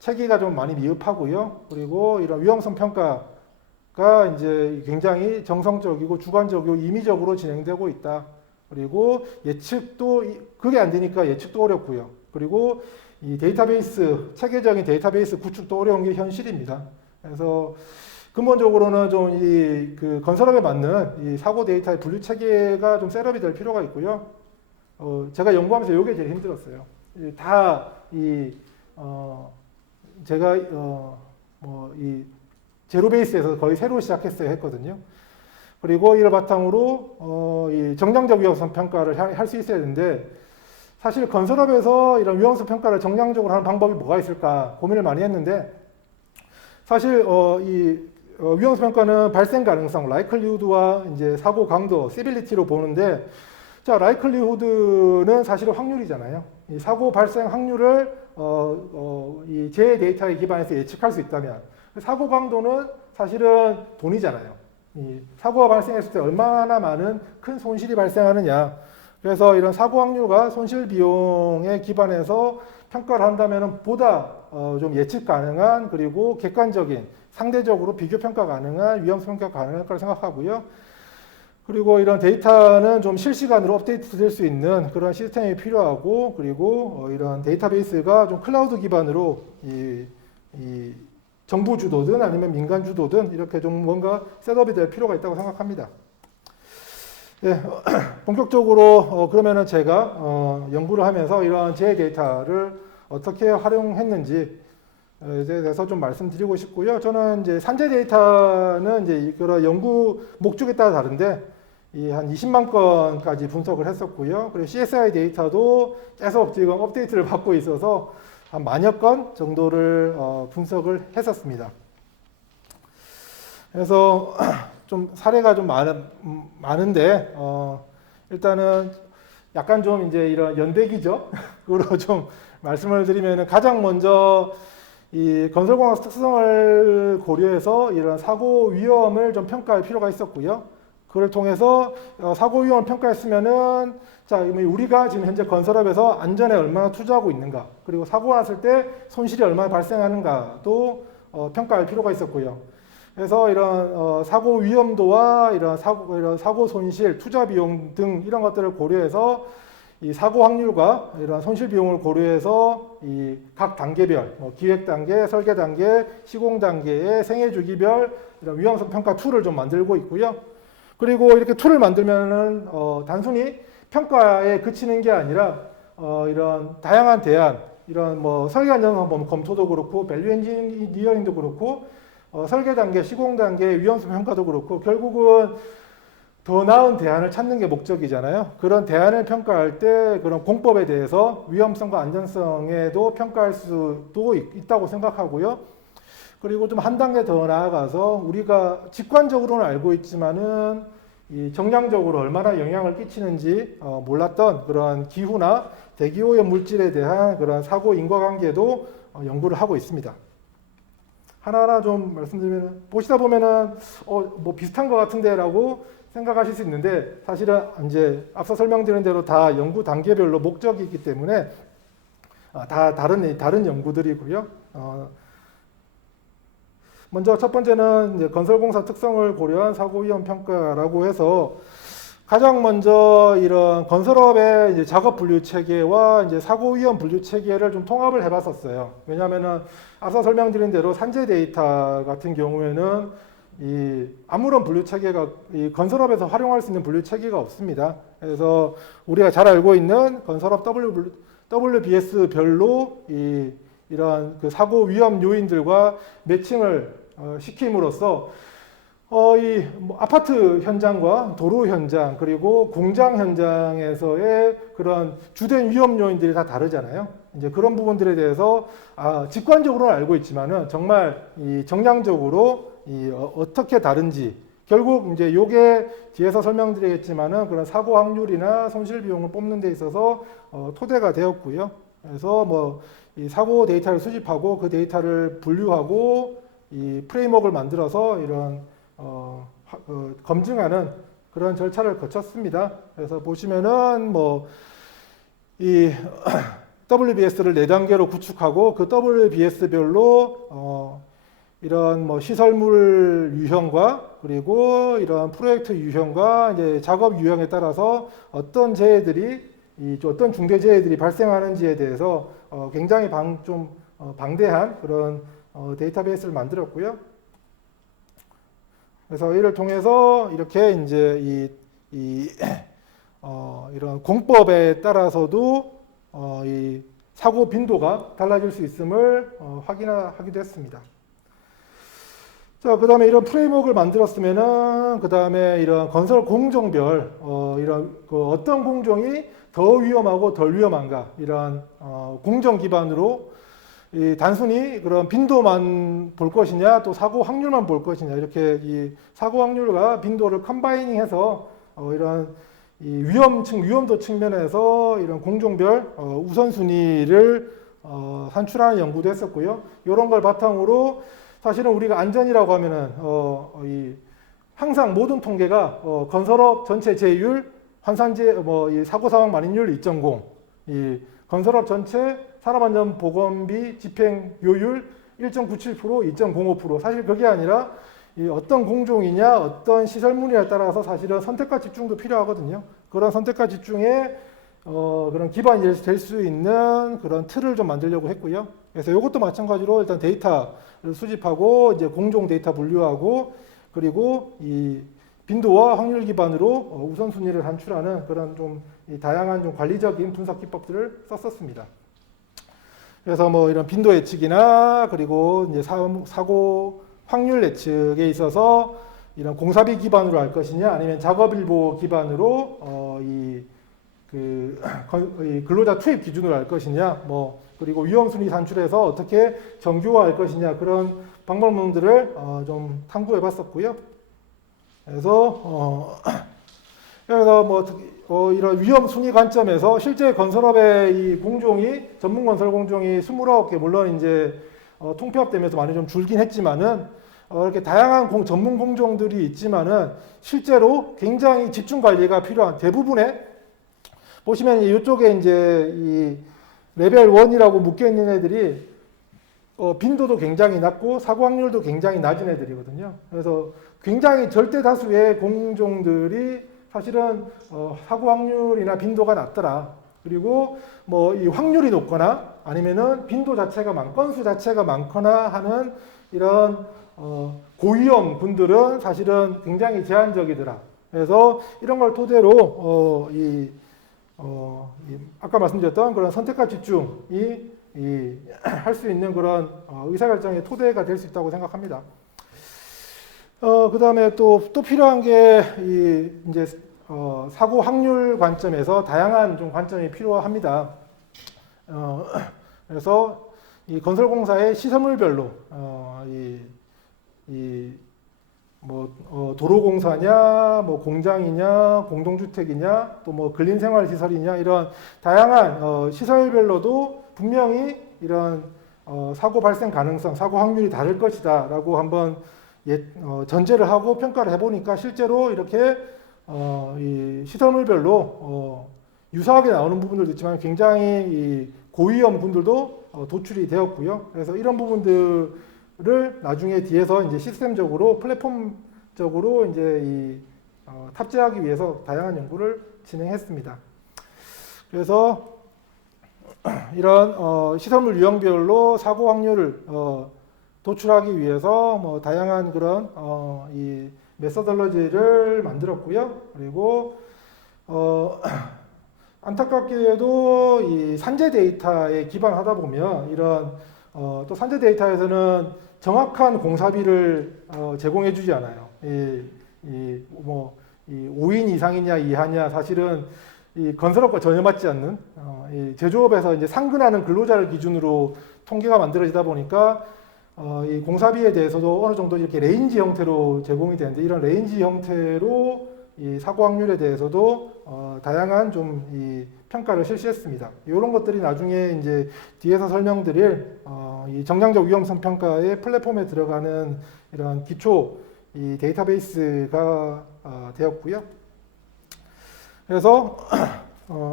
체계가 좀 많이 미흡하고요. 그리고 이런 위험성 평가가 이제 굉장히 정성적이고 주관적이고 임의적으로 진행되고 있다. 그리고 예측도 그게 안 되니까 예측도 어렵고요. 그리고 이 데이터베이스 체계적인 데이터베이스 구축도 어려운 게 현실입니다. 그래서 근본적으로는 좀 이 그 건설업에 맞는 이 사고 데이터의 분류 체계가 좀 셋업이 될 필요가 있고요. 제가 연구하면서 이게 제일 힘들었어요. 제가 뭐 이 제로 베이스에서 거의 새로 시작했어야 했거든요. 그리고 이를 바탕으로 이 정량적 위험성 평가를 할 수 있어야 되는데 사실 건설업에서 이런 위험성 평가를 정량적으로 하는 방법이 뭐가 있을까 고민을 많이 했는데 사실 위험성 평가는 발생 가능성, 라이클리후드와 이제 사고 강도, 시빌리티로 보는데 자, 라이클리후드는 사실은 확률이잖아요. 이 사고 발생 확률을 이 재해 데이터에 기반해서 예측할 수 있다면 사고 강도는 사실은 돈이잖아요. 이 사고가 발생했을 때 얼마나 많은 큰 손실이 발생하느냐. 그래서 이런 사고 확률과 손실 비용에 기반해서 평가를 한다면 보다 좀 예측 가능한 그리고 객관적인 상대적으로 비교 평가 가능한 위험성 평가 가능할 거라 생각하고요. 그리고 이런 데이터는 좀 실시간으로 업데이트 될 수 있는 그런 시스템이 필요하고 그리고 이런 데이터베이스가 좀 클라우드 기반으로 이 정부 주도든 아니면 민간 주도든 이렇게 좀 뭔가 셋업이 될 필요가 있다고 생각합니다. 네, 본격적으로 그러면은 제가 연구를 하면서 이런 재해 데이터를 어떻게 활용했는지 에 대해서 좀 말씀드리고 싶고요. 저는 이제 산재 데이터는 이제 그런 연구 목적에 따라 다른데 이 한 20만 건까지 분석을 했었고요. 그리고 CSI 데이터도 계속 지금 업데이트를 받고 있어서 한 만여 건 정도를 분석을 했었습니다. 그래서 좀 사례가 좀 많은데 일단은 약간 좀 이제 이런 연대기죠. 그로 좀 말씀을 드리면은 가장 먼저 이 건설공학 특성을 고려해서 이런 사고 위험을 좀 평가할 필요가 있었고요. 그걸 통해서 사고 위험을 평가했으면은 자, 우리가 지금 현재 건설업에서 안전에 얼마나 투자하고 있는가, 그리고 사고가 났을 때 손실이 얼마나 발생하는가도 평가할 필요가 있었고요. 그래서 이런 사고 위험도와 이런 사고 손실, 투자 비용 등 이런 것들을 고려해서 이 사고 확률과 이런 손실 비용을 고려해서 이 각 단계별, 기획 단계, 설계 단계, 시공 단계의 생애 주기별 이런 위험성 평가 툴을 좀 만들고 있고요. 그리고 이렇게 툴을 만들면은 단순히 평가에 그치는 게 아니라 이런 다양한 대안, 이런 뭐 설계 안전성 검토도 그렇고, 밸류 엔지니어링도 그렇고, 설계 단계, 시공 단계, 위험성 평가도 그렇고, 결국은 더 나은 대안을 찾는 게 목적이잖아요. 그런 대안을 평가할 때 그런 공법에 대해서 위험성과 안전성에도 평가할 수도 있다고 생각하고요. 그리고 좀 한 단계 더 나아가서 우리가 직관적으로는 알고 있지만은 이 정량적으로 얼마나 영향을 끼치는지 몰랐던 그런 기후나 대기오염 물질에 대한 그런 사고 인과관계도 연구를 하고 있습니다. 하나하나 좀 말씀드리면 보시다 보면은 뭐 비슷한 것 같은데라고 생각하실 수 있는데 사실은 이제 앞서 설명드린 대로 다 연구 단계별로 목적이 있기 때문에 다 다른 연구들이고요. 먼저 첫 번째는 이제 건설공사 특성을 고려한 사고 위험 평가라고 해서 가장 먼저 이런 건설업의 이제 작업 분류 체계와 이제 사고 위험 분류 체계를 좀 통합을 해봤었어요. 왜냐하면은 앞서 설명드린 대로 산재 데이터 같은 경우에는 이 아무런 분류 체계가 이 건설업에서 활용할 수 있는 분류 체계가 없습니다. 그래서 우리가 잘 알고 있는 건설업 WBS 별로 이런 그 사고 위험 요인들과 매칭을 시킴으로써 뭐 아파트 현장과 도로 현장 그리고 공장 현장에서의 그런 주된 위험 요인들이 다 다르잖아요. 이제 그런 부분들에 대해서 직관적으로는 알고 있지만은 정말 이 정량적으로 어떻게 다른지 결국 이제 요게 뒤에서 설명드리겠지만은 그런 사고 확률이나 손실 비용을 뽑는 데 있어서 토대가 되었고요. 그래서 뭐 이 사고 데이터를 수집하고 그 데이터를 분류하고 이 프레임워크를 만들어서 이런 검증하는 그런 절차를 거쳤습니다. 그래서 보시면은 뭐 이 WBS를 4단계로 구축하고 그 WBS별로 이런 뭐 시설물 유형과 그리고 이런 프로젝트 유형과 이제 작업 유형에 따라서 어떤 재해들이 어떤 중대 재해들이 발생하는지에 대해서 굉장히 방대한 그런 데이터베이스를 만들었고요. 그래서 이를 통해서 이렇게 이제 이런 공법에 따라서도 이 사고 빈도가 달라질 수 있음을 확인하기도 했습니다. 자, 그 다음에 이런 프레임워크를 만들었으면은, 그 다음에 이런 건설 공종별, 이런 어떤 공종이 더 위험하고 덜 위험한가, 이런 공정 기반으로 단순히 그런 빈도만 볼 것이냐, 또 사고 확률만 볼 것이냐, 이렇게 이 사고 확률과 빈도를 컴바이닝해서 이런 이 위험도 측면에서 이런 공종별 우선순위를 산출하는 연구도 했었고요. 이런 걸 바탕으로 사실은 우리가 안전이라고 하면은 항상 모든 통계가 건설업 전체 재율, 환산재 이 사고 사망 만인율 2.0, 이 건설업 전체 산업안전보건비 집행요율 1.97%, 2.05%. 사실 그게 아니라 이 어떤 공종이냐, 어떤 시설물이냐에 따라서 사실은 선택과 집중도 필요하거든요. 그런 선택과 집중에 그런 기반이 될 수 있는 그런 틀을 좀 만들려고 했고요. 그래서 이것도 마찬가지로 일단 데이터를 수집하고 이제 공종 데이터 분류하고 그리고 이 빈도와 확률 기반으로 우선순위를 산출하는 그런 좀 다양한 좀 관리적인 분석 기법들을 썼었습니다. 그래서 뭐 이런 빈도 예측이나 그리고 이제 사고 확률 예측에 있어서 이런 공사비 기반으로 할 것이냐 아니면 작업일보 기반으로 이 근로자 투입 기준으로 할 것이냐 뭐 그리고 위험순위 산출해서 어떻게 정규화할 것이냐 그런 방법론들을 좀 탐구해 봤었고요. 그래서 뭐 이런 위험 순위 관점에서 실제 건설업의 이 공종이 전문 건설 공종이 29개 물론 이제 통폐합되면서 많이 좀 줄긴 했지만은 이렇게 다양한 전문 공종들이 있지만은 실제로 굉장히 집중 관리가 필요한 대부분의 보시면 이쪽에 이제 이 레벨 1이라고 묶여 있는 애들이 빈도도 굉장히 낮고 사고 확률도 굉장히 낮은 애들이거든요. 그래서 굉장히 절대 다수의 공종들이 사실은 사고 확률이나 빈도가 낮더라. 그리고 뭐 이 확률이 높거나 아니면은 빈도 자체가 건수 자체가 많거나 하는 이런 고위험 군들은 사실은 굉장히 제한적이더라. 그래서 이런 걸 토대로 아까 말씀드렸던 그런 선택과 집중이 할 수 있는 그런 의사결정의 토대가 될 수 있다고 생각합니다. 그 다음에 또 필요한 게 이제 사고 확률 관점에서 다양한 좀 관점이 필요합니다. 그래서 이 건설공사의 시설물별로 도로공사냐, 뭐 공장이냐, 공동주택이냐, 또 뭐 근린생활시설이냐 이런 다양한 시설별로도 분명히 이런 사고 발생 가능성, 사고 확률이 다를 것이다라고 한번 전제를 하고 평가를 해보니까 실제로 이렇게 이 시설물별로 유사하게 나오는 부분들도 있지만 굉장히 이 고위험 분들도 도출이 되었고요. 그래서 이런 부분들을 나중에 뒤에서 이제 시스템적으로 플랫폼적으로 이제 탑재하기 위해서 다양한 연구를 진행했습니다. 그래서 이런 시설물 유형별로 사고 확률을 도출하기 위해서 뭐 다양한 그런 이 메서덜러지를 만들었고요. 그리고 안타깝게도 이 산재 데이터에 기반하다 보면 이런 또 산재 데이터에서는 정확한 공사비를 제공해주지 않아요. 이 5인 이상이냐 이하냐 사실은 이 건설업과 전혀 맞지 않는 이 제조업에서 이제 상근하는 근로자를 기준으로 통계가 만들어지다 보니까 이 공사비에 대해서도 어느 정도 이렇게 레인지 형태로 제공이 되는데 이런 레인지 형태로 이 사고 확률에 대해서도 다양한 좀 이 평가를 실시했습니다. 이런 것들이 나중에 이제 뒤에서 설명드릴 이 정량적 위험성 평가의 플랫폼에 들어가는 이런 기초 이 데이터베이스가 되었고요. 그래서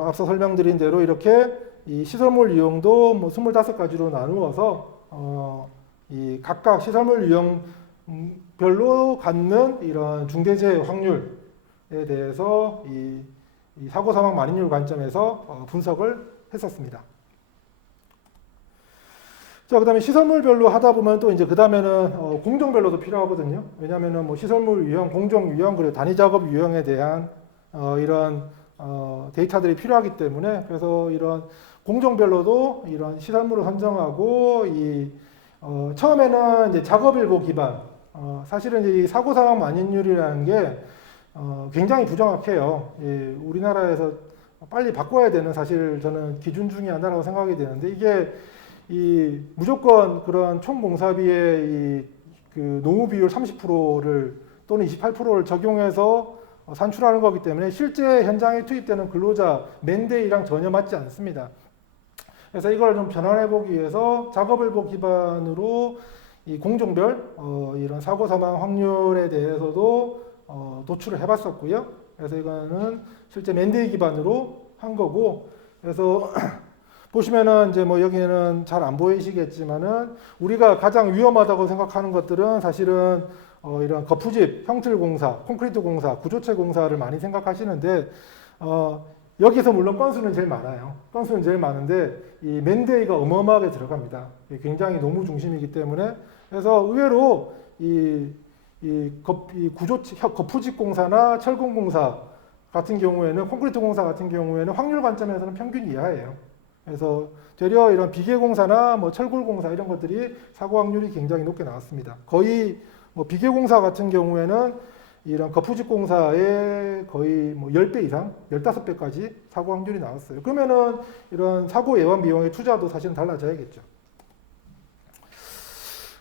앞서 설명드린 대로 이렇게 이 시설물 유형도 뭐 25가지로 나누어서 이 각각 시설물 유형별로 갖는 이런 중대재해 확률에 대해서 이 사고 사망 만인율 관점에서 분석을 했었습니다. 자, 그다음에 시설물별로 하다 보면 또 이제 그다음에는 공정별로도 필요하거든요. 왜냐하면은 뭐 시설물 유형, 공정 유형 그리고 단위 작업 유형에 대한 이런 데이터들이 필요하기 때문에 그래서 이런 공정별로도 이런 시설물을 선정하고 처음에는 이제 작업일보 기반 사실은 이제 이 사고 사망 만인율이라는 게 굉장히 부정확해요. 우리나라에서 빨리 바꿔야 되는 사실 저는 기준 중에 하나라고 생각이 되는데 이게 이 무조건 그런 총 공사비의 그 노후 비율 30%를 또는 28%를 적용해서 산출하는 거기 때문에 실제 현장에 투입되는 근로자 맨데이랑 전혀 맞지 않습니다. 그래서 이걸 좀 변환해 보기 위해서 작업일보 기반으로 이 공종별 이런 사고 사망 확률에 대해서도 도출을 해봤었고요. 그래서 이거는 실제 맨데이 기반으로 한 거고, 그래서 보시면은 이제 뭐 여기는 잘 안 보이시겠지만은 우리가 가장 위험하다고 생각하는 것들은 사실은 이런 거푸집, 평틀 공사, 콘크리트 공사, 구조체 공사를 많이 생각하시는데 여기서 물론 건수는 제일 많아요. 건수는 제일 많은데 이 맨데이가 어마어마하게 들어갑니다. 굉장히 노무 중심이기 때문에 그래서 의외로 이 구조체, 거푸집 공사나 철공 공사 같은 경우에는 콘크리트 공사 같은 경우에는 확률 관점에서는 평균 이하예요. 그래서 되려 이런 비계 공사나 뭐 철골 공사 이런 것들이 사고 확률이 굉장히 높게 나왔습니다. 거의 뭐 비계 공사 같은 경우에는 이런 거푸집 공사의 거의 뭐 10배 이상, 15배까지 사고 확률이 나왔어요. 그러면은 이런 사고 예방 비용의 투자도 사실은 달라져야겠죠.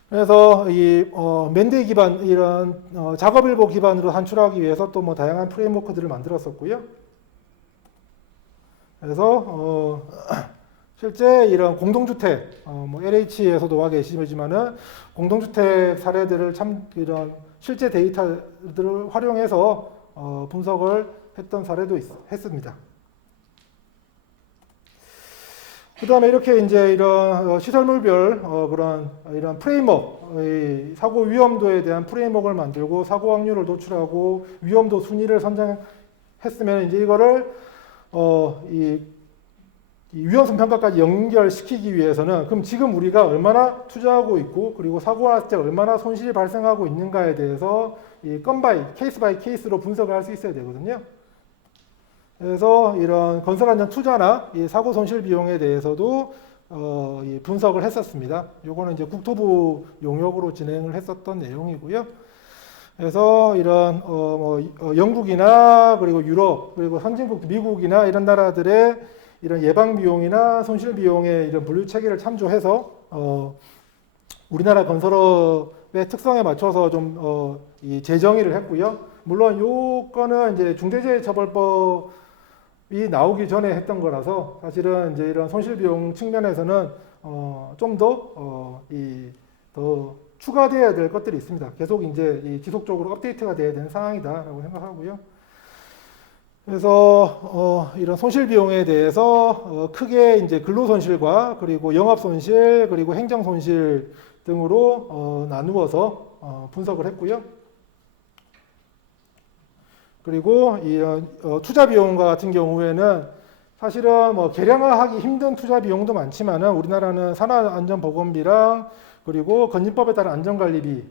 그래서 이 맨데이 기반 이런 작업일보 기반으로 산출하기 위해서 또 뭐 다양한 프레임워크들을 만들었었고요. 그래서 실제 이런 공동주택, 뭐 LH에서도 와 계시지만은 공동주택 사례들을 참 이런 실제 데이터들을 활용해서 분석을 했던 사례도 했습니다. 그 다음에 이렇게 이제 이런 시설물별 그런 이런 프레임워크, 사고 위험도에 대한 프레임워크를 만들고 사고 확률을 도출하고 위험도 순위를 선정했으면 이제 이거를 이 위험성 평가까지 연결시키기 위해서는 그럼 지금 우리가 얼마나 투자하고 있고 그리고 사고 났을 때 얼마나 손실이 발생하고 있는가에 대해서 이 건바이 케이스 바이 케이스로 분석을 할 수 있어야 되거든요. 그래서 이런 건설 안전 투자나 이 사고 손실 비용에 대해서도 이 분석을 했었습니다. 요거는 이제 국토부 용역으로 진행을 했었던 내용이고요. 그래서 이런 영국이나 그리고 유럽 그리고 선진국 미국이나 이런 나라들의 이런 예방 비용이나 손실 비용의 이런 분류 체계를 참조해서 우리나라 건설업의 특성에 맞춰서 좀 이 재정의를 했고요. 물론 요거는 이제 중대재해처벌법이 나오기 전에 했던 거라서 사실은 이제 이런 손실 비용 측면에서는 좀 더 추가되어야 될 것들이 있습니다. 계속 이제 지속적으로 업데이트가 돼야 되는 상황이다라고 생각하고요. 그래서 이런 손실 비용에 대해서 크게 이제 근로 손실과 그리고 영업 손실 그리고 행정 손실 등으로 나누어서 분석을 했고요. 그리고 이런 투자 비용과 같은 경우에는 사실은 뭐 계량화하기 힘든 투자 비용도 많지만은 우리나라는 산업안전보건비랑 그리고 건진법에 따른 안전관리비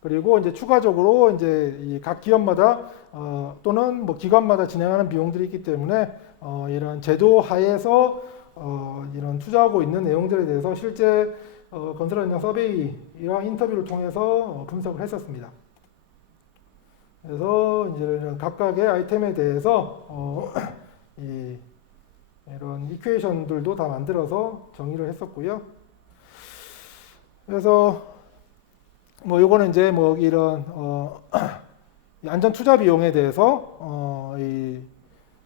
그리고 이제 추가적으로 이제 이 각 기업마다 또는 뭐 기관마다 진행하는 비용들이 있기 때문에 이런 제도 하에서 이런 투자하고 있는 내용들에 대해서 실제 건설 현장 서베이랑 인터뷰를 통해서 분석을 했었습니다. 그래서 이제 각각의 아이템에 대해서 이런 이퀘이션들도 다 만들어서 정의를 했었고요. 그래서 뭐 요거는 이제 뭐 이런 안전 투자 비용에 대해서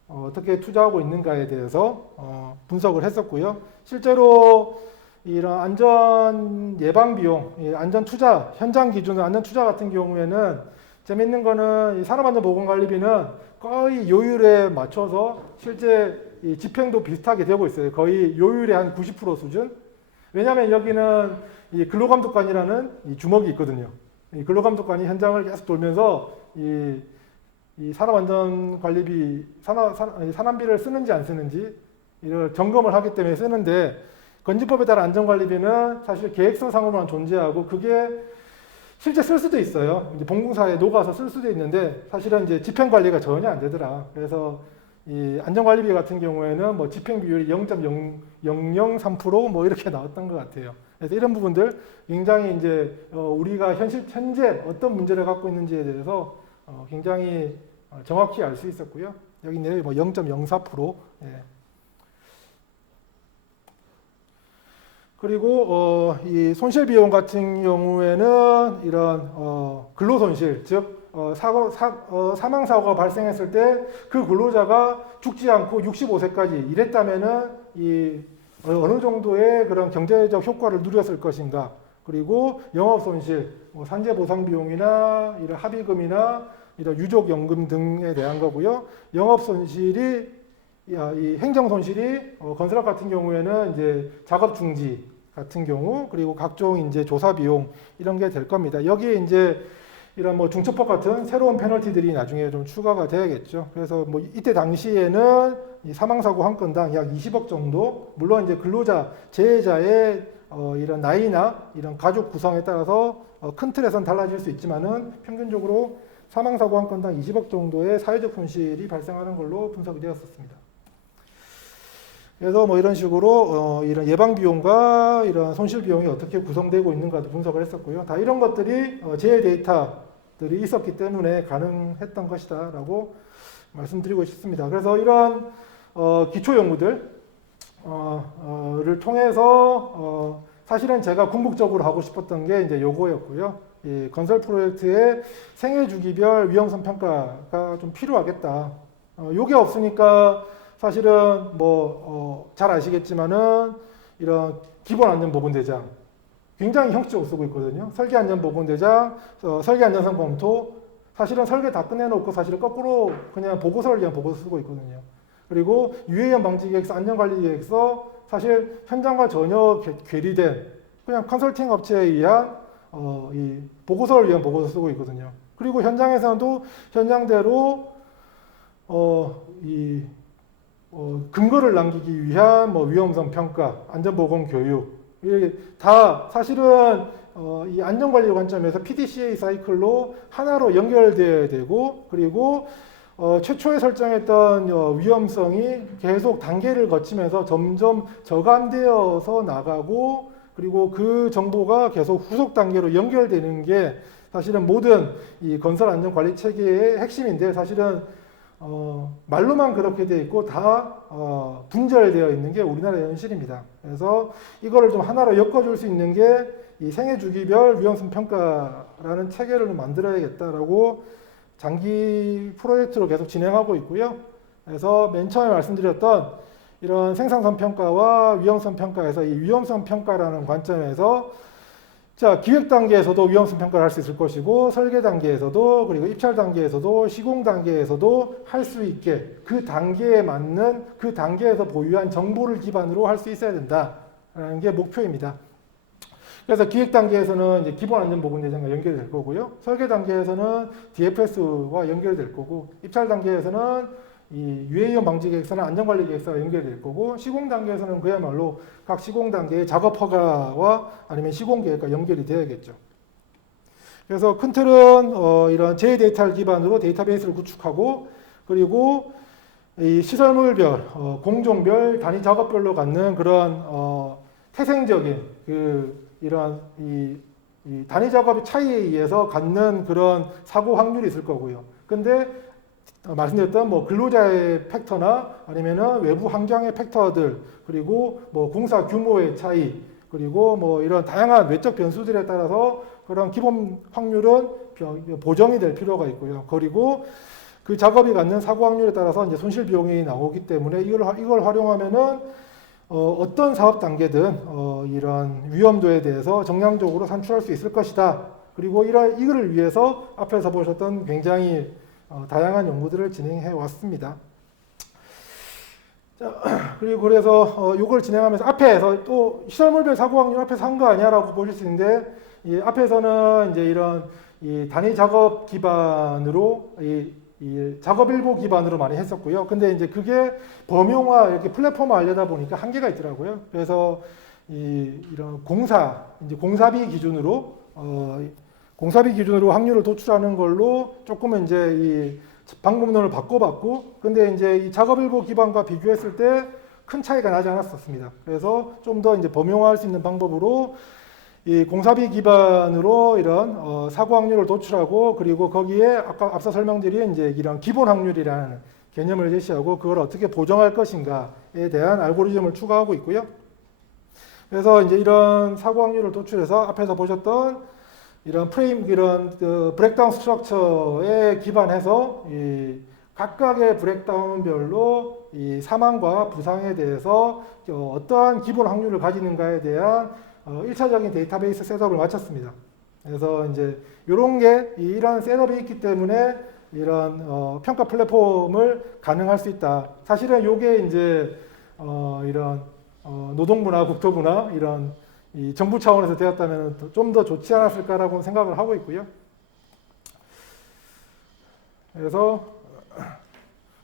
어떻게 투자하고 있는가에 대해서 분석을 했었고요. 실제로 이런 안전 예방 비용, 안전 투자 현장 기준으로 안전 투자 같은 경우에는 재밌는 거는 이 산업안전보건관리비는 거의 요율에 맞춰서 실제 이 집행도 비슷하게 되고 있어요. 거의 요율의 한 90% 수준. 왜냐하면 여기는 이 근로감독관이라는 이 주먹이 있거든요. 이 근로감독관이 현장을 계속 돌면서 이 산업안전관리비, 산안비를 쓰는지 안 쓰는지 이를 점검을 하기 때문에 쓰는데 건진법에 따른 안전관리비는 사실 계획서상으로만 존재하고 그게 실제 쓸 수도 있어요. 이제 봉공사에 녹아서 쓸 수도 있는데 사실은 이제 집행 관리가 전혀 안 되더라. 그래서 이 안전관리비 같은 경우에는 뭐 집행 비율이 0.003% 뭐 이렇게 나왔던 것 같아요. 그래서 이런 부분들 굉장히 이제 우리가 현재 어떤 문제를 갖고 있는지에 대해서 굉장히 정확히 알 수 있었고요. 여기 내용이 뭐 0.04%. 예. 그리고 이 손실 비용 같은 경우에는 이런 근로 손실, 즉 사망 사고가 발생했을 때 그 근로자가 죽지 않고 65세까지 일했다면은 이 어느 정도의 그런 경제적 효과를 누렸을 것인가. 그리고 영업 손실, 뭐 산재 보상 비용이나 이런 합의금이나 이런 유족연금 등에 대한 거고요. 영업 손실이 이 행정 손실이 건설업 같은 경우에는 이제 작업 중지 같은 경우 그리고 각종 이제 조사 비용 이런 게 될 겁니다. 여기에 이제 이런 뭐 중처법 같은 새로운 페널티들이 나중에 좀 추가가 돼야겠죠. 그래서 뭐 이때 당시에는 이 사망사고 한 건당 약 20억 정도, 물론 이제 근로자, 재해자의 이런 나이나 이런 가족 구성에 따라서 큰 틀에선 달라질 수 있지만은 평균적으로 사망사고 한 건당 20억 정도의 사회적 손실이 발생하는 걸로 분석이 되었었습니다. 그래서 뭐 이런 식으로 이런 예방 비용과 이런 손실 비용이 어떻게 구성되고 있는가도 분석을 했었고요. 다 이런 것들이 재해 데이터들이 있었기 때문에 가능했던 것이다라고 말씀드리고 싶습니다. 그래서 이런 기초 연구들을 통해서 사실은 제가 궁극적으로 하고 싶었던 게 이제 요거였고요. 이 건설 프로젝트의 생애 주기별 위험성 평가가 좀 필요하겠다. 요게 없으니까 사실은 뭐 잘 아시겠지만은 이런 기본 안전 보건 대장 굉장히 형식적으로 쓰고 있거든요. 설계 안전 보건 대장, 설계 안전성 검토 사실은 설계 다 끝내놓고 사실은 거꾸로 그냥 보고서를 위한 보고서 쓰고 있거든요. 그리고 유해염 방지 계획서, 안전관리 계획서 사실 현장과 전혀 괴리된 그냥 컨설팅 업체에 의한 이 보고서를 위한 보고서 쓰고 있거든요. 그리고 현장에서도 현장대로 근거를 남기기 위한 뭐 위험성 평가, 안전보건 교육, 이게 다 사실은 이 안전관리 관점에서 PDCA 사이클로 하나로 연결되어야 되고, 그리고 최초에 설정했던 위험성이 계속 단계를 거치면서 점점 저감되어서 나가고, 그리고 그 정보가 계속 후속 단계로 연결되는 게 사실은 모든 이 건설 안전관리 체계의 핵심인데, 사실은 말로만 그렇게 되어 있고 다 분절되어 있는 게 우리나라의 현실입니다. 그래서 이거를 좀 하나로 엮어줄 수 있는 게 이 생애 주기별 위험성 평가라는 체계를 만들어야겠다라고 장기 프로젝트로 계속 진행하고 있고요. 그래서 맨 처음에 말씀드렸던 이런 생산성 평가와 위험성 평가에서 이 위험성 평가라는 관점에서 자, 기획 단계에서도 위험성 평가를 할 수 있을 것이고, 설계 단계에서도, 그리고 입찰 단계에서도, 시공 단계에서도 할 수 있게 그 단계에 맞는 그 단계에서 보유한 정보를 기반으로 할 수 있어야 된다라는 게 목표입니다. 그래서 기획 단계에서는 이제 기본 안전 보건 예정과 연결될 거고요. 설계 단계에서는 DFS와 연결될 거고, 입찰 단계에서는 이 유해이온 방지 계획서나 안전관리 계획서가 연결될 거고, 시공 단계에서는 그야말로 각 시공 단계의 작업 허가와 아니면 시공 계획과 연결이 돼야겠죠. 그래서 큰 틀은 이런 제 데이터를 기반으로 데이터베이스를 구축하고, 그리고 이 시설물별, 공종별, 단위 작업별로 갖는 그런 태생적인 이런 이 단위 작업의 차이에 의해서 갖는 그런 사고 확률이 있을 거고요. 근데 말씀드렸던 뭐 근로자의 팩터나 아니면은 외부 환경의 팩터들, 그리고 뭐 공사 규모의 차이, 그리고 뭐 이런 다양한 외적 변수들에 따라서 그런 기본 확률은 보정이 될 필요가 있고요. 그리고 그 작업이 갖는 사고 확률에 따라서 이제 손실 비용이 나오기 때문에 이걸 활용하면은 어떤 사업 단계든 이런 위험도에 대해서 정량적으로 산출할 수 있을 것이다. 그리고 이거를 위해서 앞에서 보셨던 굉장히 다양한 연구들을 진행해 왔습니다. 자, 그리고 그래서 이걸 진행하면서 앞에서 또 시설물별 사고 확률 앞에서 한 거 아니야라고 보실 수 있는데, 이 앞에서는 이제 이런 이 단위 작업 기반으로 이 작업 일보 기반으로 많이 했었고요. 근데 이제 범용화 이렇게 플랫폼화 하려다 보니까 한계가 있더라고요. 그래서 이런 공사비 기준으로 확률을 도출하는 걸로 조금은 이제 이 방법론을 바꿔봤고, 근데 이제 이 작업일보 기반과 비교했을 때 큰 차이가 나지 않았었습니다. 그래서 좀 더 이제 범용화할 수 있는 방법으로 이 공사비 기반으로 이런 사고 확률을 도출하고, 그리고 거기에 아까 앞서 설명드린 이제 이런 기본 확률이라는 개념을 제시하고 그걸 어떻게 보정할 것인가에 대한 알고리즘을 추가하고 있고요. 그래서 이제 이런 사고 확률을 도출해서 앞에서 보셨던 이런 브렉다운 스트럭처에 기반해서 이 각각의 브렉다운별로 이 사망과 부상에 대해서 어떠한 기본 확률을 가지는가에 대한 1차적인 데이터베이스 셋업을 마쳤습니다. 그래서 이제 이런 셋업이 있기 때문에 이런 평가 플랫폼을 가능할 수 있다. 사실은 이게 이제 이런 노동부나 국토부나 이런 이 정부 차원에서 되었다면 좀 더 좋지 않았을까라고 생각을 하고 있고요. 그래서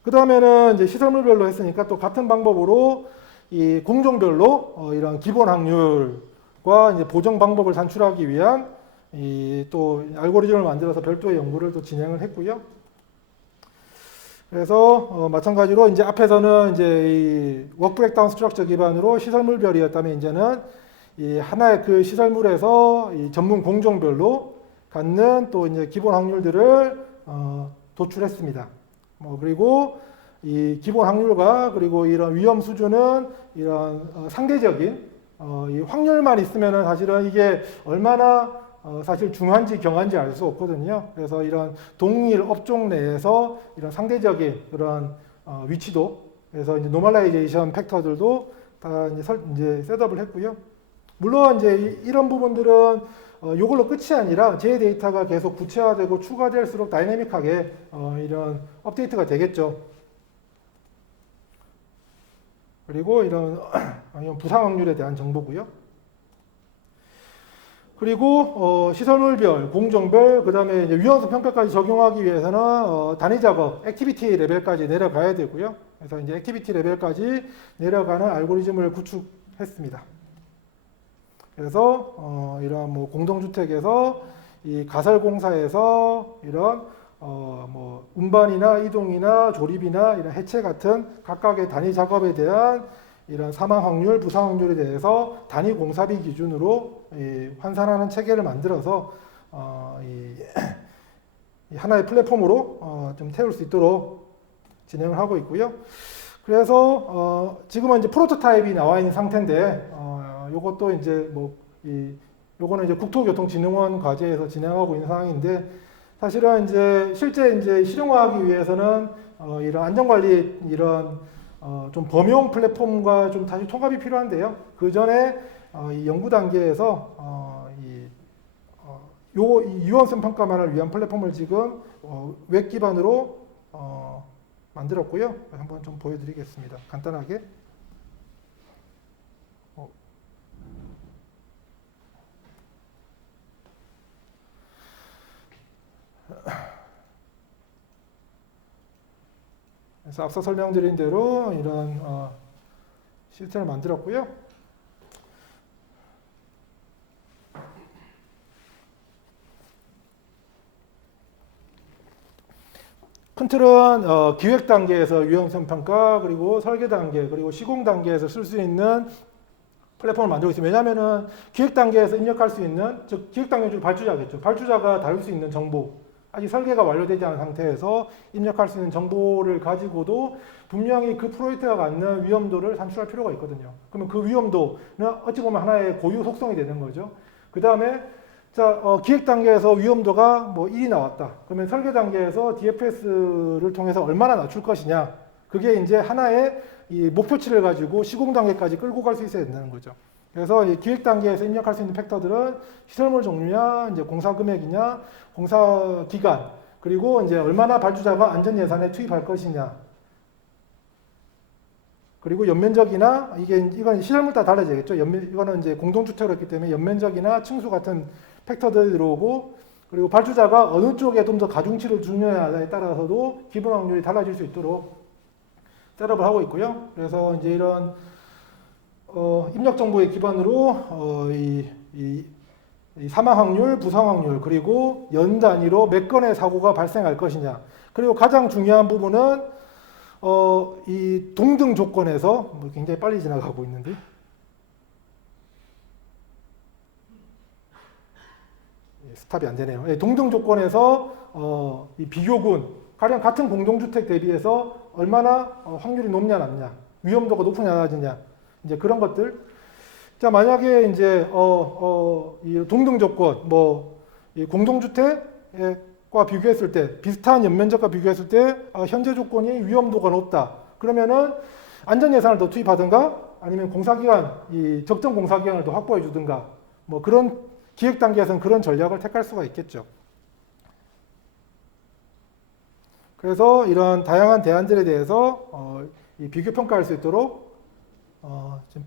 그 다음에는 이제 시설물별로 했으니까 또 같은 방법으로 이 공종별로 이런 기본 확률과 이제 보정 방법을 산출하기 위한 또 알고리즘을 만들어서 별도의 연구를 또 진행을 했고요. 그래서 마찬가지로 이제 앞에서는 이제 이 워크 브레이크다운 스트럭처 기반으로 시설물별이었다면 이제는 이 하나의 그 시설물에서 이 전문 공종별로 갖는 또 이제 기본 확률들을 도출했습니다. 그리고 이 기본 확률과 그리고 이런 위험 수준은 이런 상대적인 이 확률만 있으면은 사실은 이게 얼마나 사실 중한지 경한지 알 수 없거든요. 그래서 이런 동일 업종 내에서 이런 상대적인 그런 위치도, 그래서 이제 노멀라이제이션 팩터들도 다 이제 셋업을 했고요. 물론 이제 이런 부분들은 이걸로 끝이 아니라 제 데이터가 계속 구체화되고 추가될수록 다이내믹하게 이런 업데이트가 되겠죠. 그리고 이런 부상 확률에 대한 정보고요. 그리고 시설물별, 공정별, 그 다음에 위험성 평가까지 적용하기 위해서는 단위 작업, 액티비티 레벨까지 내려가야 되고요. 그래서 이제 액티비티 레벨까지 내려가는 알고리즘을 구축했습니다. 그래서 이런 뭐 공동주택에서 이 가설공사에서 이런 뭐 운반이나 이동이나 조립이나 이런 해체 같은 각각의 단위 작업에 대한 이런 사망 확률, 부상 확률에 대해서 단위 공사비 기준으로 환산하는 체계를 만들어서 이 하나의 플랫폼으로 좀 태울 수 있도록 진행을 하고 있고요. 그래서 지금은 이제 프로토타입이 나와 있는 상태인데 요것도 이제 요거는 이제 국토교통진흥원 과제에서 진행하고 있는 상황인데, 사실은 이제 실제 이제 실용화하기 위해서는 이런 안전관리 이런 좀 범용 플랫폼과 좀 다시 통합이 필요한데요. 그 전에 이 연구 단계에서 이 유연성 평가만을 위한 플랫폼을 지금 웹 기반으로 만들었고요. 한번 좀 보여드리겠습니다. 간단하게. 그래서 앞서 설명드린 대로 이런 시스템을 만들었고요. 큰 틀은 기획 단계에서 유연성 평가, 그리고 설계 단계, 그리고 시공 단계에서 쓸 수 있는 플랫폼을 만들고 있습니다. 왜냐하면은 기획 단계에서 입력할 수 있는, 즉 기획 단계 중 발주자겠죠. 발주자가 다룰 수 있는 정보, 아직 설계가 완료되지 않은 상태에서 입력할 수 있는 정보를 가지고도 분명히 그 프로젝트가 갖는 위험도를 산출할 필요가 있거든요. 그러면 그 위험도는 어찌 보면 하나의 고유 속성이 되는 거죠. 그 다음에 기획 단계에서 위험도가 뭐 1이 나왔다. 그러면 설계 단계에서 DFS를 통해서 얼마나 낮출 것이냐. 그게 이제 하나의 이 목표치를 가지고 시공 단계까지 끌고 갈 수 있어야 된다는 거죠. 그래서 이 기획 단계에서 입력할 수 있는 팩터들은 시설물 종류냐, 이제 공사 금액이냐, 공사 기간, 그리고 이제 얼마나 발주자가 안전 예산에 투입할 것이냐, 그리고 연면적이나 이건 시설물 따라 달라지겠죠. 이거는 이제 공동주택으로 했기 때문에 연면적이나 층수 같은 팩터들이 들어오고, 그리고 발주자가 어느 쪽에 좀 더 가중치를 주느냐에 따라서도 기본 확률이 달라질 수 있도록 셋업을 하고 있고요. 그래서 이제 이런 입력 정보의 기반으로 이 사망 확률, 부상 확률, 그리고 연 단위로 몇 건의 사고가 발생할 것이냐. 그리고 가장 중요한 부분은 이 동등 조건에서 굉장히 빨리 지나가고 있는데. 스탑이 안 되네요. 동등 조건에서 이 비교군, 가령 같은 공동주택 대비해서 얼마나 확률이 높냐 낮냐, 위험도가 높으냐 낮으냐, 이제 그런 것들. 자, 만약에 이제 이 동등 조건, 이 공동주택과 비교했을 때, 비슷한 연면적과 비교했을 때 현재 조건이 위험도가 높다. 그러면은 안전 예산을 더 투입하든가, 아니면 공사기간, 이 적정 공사기간을 더 확보해 주든가, 뭐 그런 기획 단계에서는 그런 전략을 택할 수가 있겠죠. 그래서 이런 다양한 대안들에 대해서 이 비교 평가할 수 있도록 지금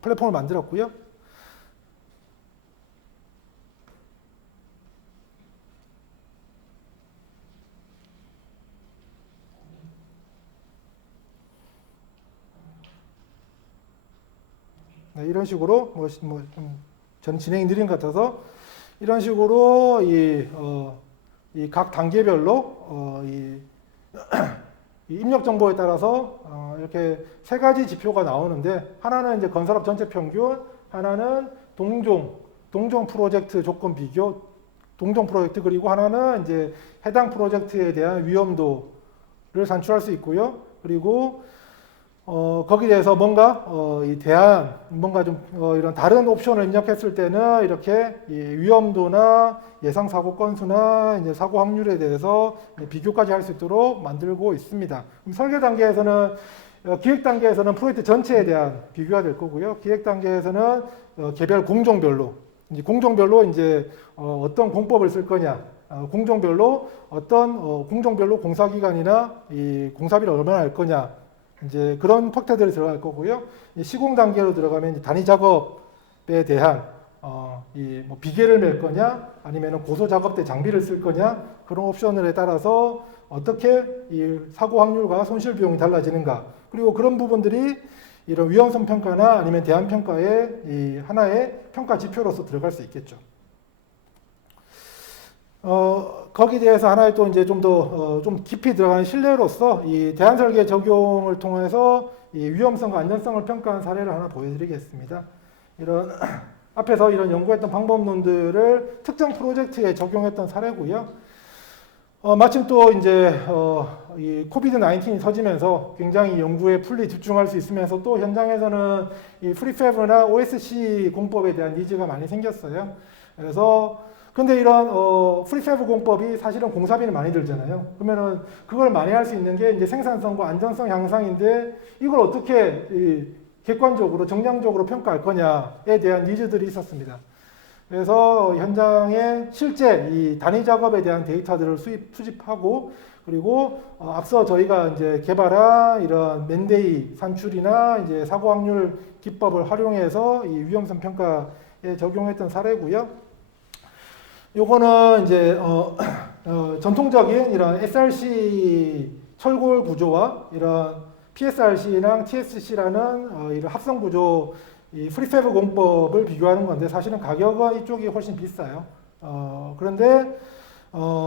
플랫폼을 만들었고요. 네, 이런 식으로 전 진행이 느린 것 같아서 이런 식으로 이 각 단계별로 이 입력 정보에 따라서 이렇게 세 가지 지표가 나오는데, 하나는 이제 건설업 전체 평균, 하나는 동종 프로젝트 조건 비교, 동종 프로젝트, 그리고 하나는 이제 해당 프로젝트에 대한 위험도를 산출할 수 있고요. 그리고 거기에 대해서 뭔가 이 대안, 뭔가 좀 이런 다른 옵션을 입력했을 때는 이렇게 이 위험도나 예상 사고 건수나 이제 사고 확률에 대해서 비교까지 할 수 있도록 만들고 있습니다. 그럼 설계 단계에서는 기획 단계에서는 프로젝트 전체에 대한 비교가 될 거고요. 기획 단계에서는 개별 공종별로 이제 어떤 공법을 쓸 거냐, 공종별로 공종별로 공사 기간이나 이 공사비를 얼마나 할 거냐, 이제 그런 팩터들이 들어갈 거고요. 시공 단계로 들어가면 단위 작업에 대한 뭐 비계를 맬 거냐, 아니면 고소 작업 때 장비를 쓸 거냐, 그런 옵션에 따라서 어떻게 이 사고 확률과 손실 비용이 달라지는가, 그리고 그런 부분들이 이런 위험성 평가나 아니면 대안 평가의 이 하나의 평가 지표로서 들어갈 수 있겠죠. 거기에 대해서 하나의 또 이제 좀 더 좀 깊이 들어가는 신뢰로서 이 대안 설계 적용을 통해서 이 위험성과 안전성을 평가한 사례를 하나 보여드리겠습니다. 이런 앞에서 이런 연구했던 방법론들을 특정 프로젝트에 적용했던 사례고요. 마침 또 이제 이 코비드 19이 터지면서 굉장히 연구에 풀리 집중할 수 있으면서 또 현장에서는 이 프리팹이나 OSC 공법에 대한 니즈가 많이 생겼어요. 그래서 근데 이런 프리팹 공법이 사실은 공사비는 많이 들잖아요. 그러면은 그걸 만회할 수 있는 게 이제 생산성과 안전성 향상인데, 이걸 어떻게 객관적으로 정량적으로 평가할 거냐에 대한 니즈들이 있었습니다. 그래서 현장에 실제 이 단위 작업에 대한 데이터들을 수집하고 그리고 앞서 저희가 이제 개발한 이런 맨데이 산출이나 이제 사고 확률 기법을 활용해서 이 위험성 평가에 적용했던 사례고요. 요거는 이제 전통적인 이런 SRC 철골 구조와 이런 PSRC랑 TSC라는 이런 합성 구조 이 프리패브 공법을 비교하는 건데 사실은 가격은 이쪽이 훨씬 비싸요. 그런데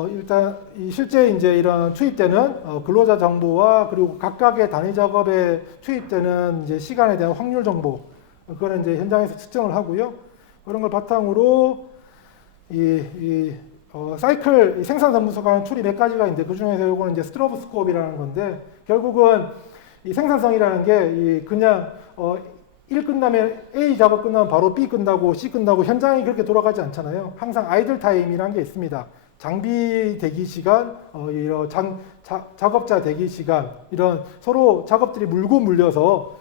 일단 실제 이제 이런 투입되는 근로자 정보와 그리고 각각의 단위 작업에 투입되는 이제 시간에 대한 확률 정보 그거는 이제 현장에서 측정을 하고요. 그런 걸 바탕으로 사이클 생산 분석하는 툴이 몇 가지가 있는데 그 중에서 이거는 이제 스트로보스코프이라는 건데 결국은 이 생산성이라는 게 그냥 1 끝나면 A 작업 끝나면 바로 B 끝나고 C 끝나고 현장이 그렇게 돌아가지 않잖아요. 항상 아이들 타임이라는 게 있습니다. 장비 대기 시간, 이런 작업자 대기 시간, 이런 서로 작업들이 물고 물려서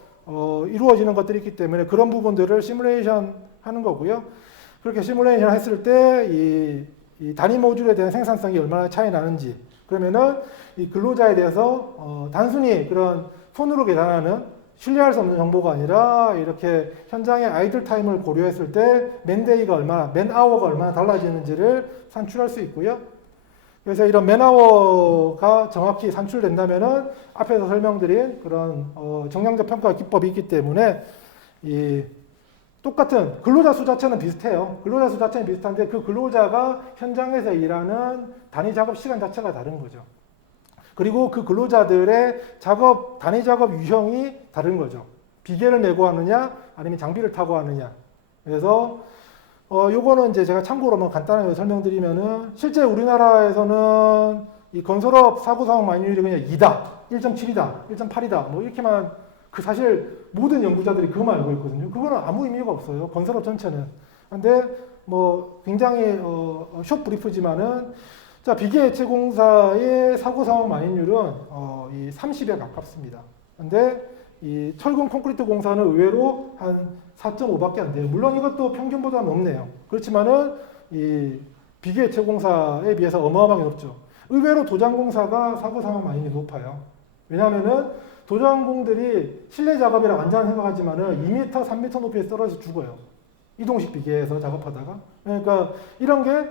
이루어지는 것들이 있기 때문에 그런 부분들을 시뮬레이션 하는 거고요. 그렇게 시뮬레이션 했을 때 이 단위 모듈에 대한 생산성이 얼마나 차이 나는지 그러면은 이 근로자에 대해서 단순히 그런 손으로 계산하는 신뢰할 수 없는 정보가 아니라 이렇게 현장의 아이들 타임을 고려했을 때 맨데이가 얼마나, 맨아워가 얼마나 달라지는지를 산출할 수 있고요. 그래서 이런 맨아워가 정확히 산출된다면은 앞에서 설명드린 그런 정량적 평가 기법이 있기 때문에 이 똑같은 근로자 수 자체는 비슷해요. 근로자 수 자체는 비슷한데 그 근로자가 현장에서 일하는 단위 작업 시간 자체가 다른 거죠. 그리고 그 근로자들의 단위 작업 유형이 다른 거죠. 비계를 메고 하느냐, 아니면 장비를 타고 하느냐. 그래서, 요거는 이제 제가 참고로 간단하게 설명드리면은, 실제 우리나라에서는 이 건설업 사고사망 만유율이 그냥 2다, 1.7이다, 1.8이다, 뭐 이렇게만, 사실 모든 연구자들이 그것만 알고 있거든요. 그거는 아무 의미가 없어요. 건설업 전체는. 근데 뭐 굉장히, 숏 브리프지만은, 자, 비계해체공사의 사고사망 만인율은 이 30에 가깝습니다. 근데 이 철근 콘크리트 공사는 의외로 한 4.5밖에 안 돼요. 물론 이것도 평균보다 높네요. 그렇지만은 이 비계해체공사에 비해서 어마어마하게 높죠. 의외로 도장공사가 사고사망 만인율이 높아요. 왜냐하면은 도장공들이 실내 작업이라 완전 생각하지만은 2m, 3m 높이에서 떨어져서 죽어요. 이동식 비계에서 작업하다가. 그러니까 이런 게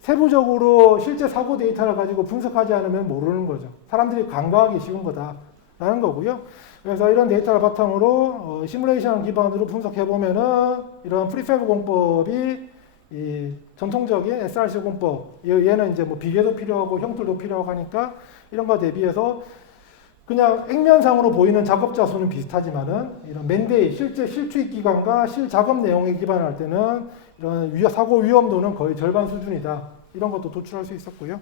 세부적으로 실제 사고 데이터를 가지고 분석하지 않으면 모르는 거죠. 사람들이 간과하기 쉬운 거다라는 거고요. 그래서 이런 데이터를 바탕으로 시뮬레이션 기반으로 분석해보면은 이런 프리패브 공법이 이 전통적인 SRC 공법, 얘는 이제 뭐 비계도 필요하고 형틀도 필요하고 하니까 이런 거 대비해서 그냥 액면상으로 보이는 작업자 수는 비슷하지만은 이런 맨데이, 실제 실투입 기간과 실작업 내용에 기반할 때는 이런 사고 위험도는 거의 절반 수준이다. 이런 것도 도출할 수 있었고요.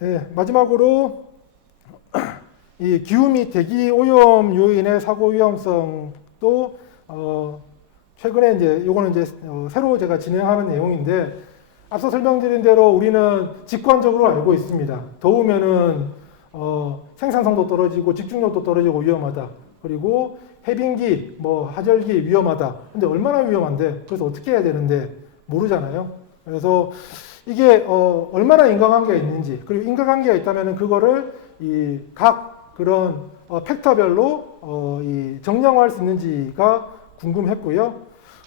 네, 마지막으로 이 기후 및 대기 오염 요인의 사고 위험성도 최근에 이제 요거는 이제 새로 제가 진행하는 내용인데 앞서 설명드린 대로 우리는 직관적으로 알고 있습니다. 더우면은 생산성도 떨어지고 집중력도 떨어지고 위험하다. 그리고 해빙기, 하절기 위험하다. 근데 얼마나 위험한데? 그래서 어떻게 해야 되는데? 모르잖아요. 그래서 이게 얼마나 인과관계가 있는지, 그리고 인과관계가 있다면 그거를 이 각 그런 팩터별로 정량화할 수 있는지가 궁금했고요.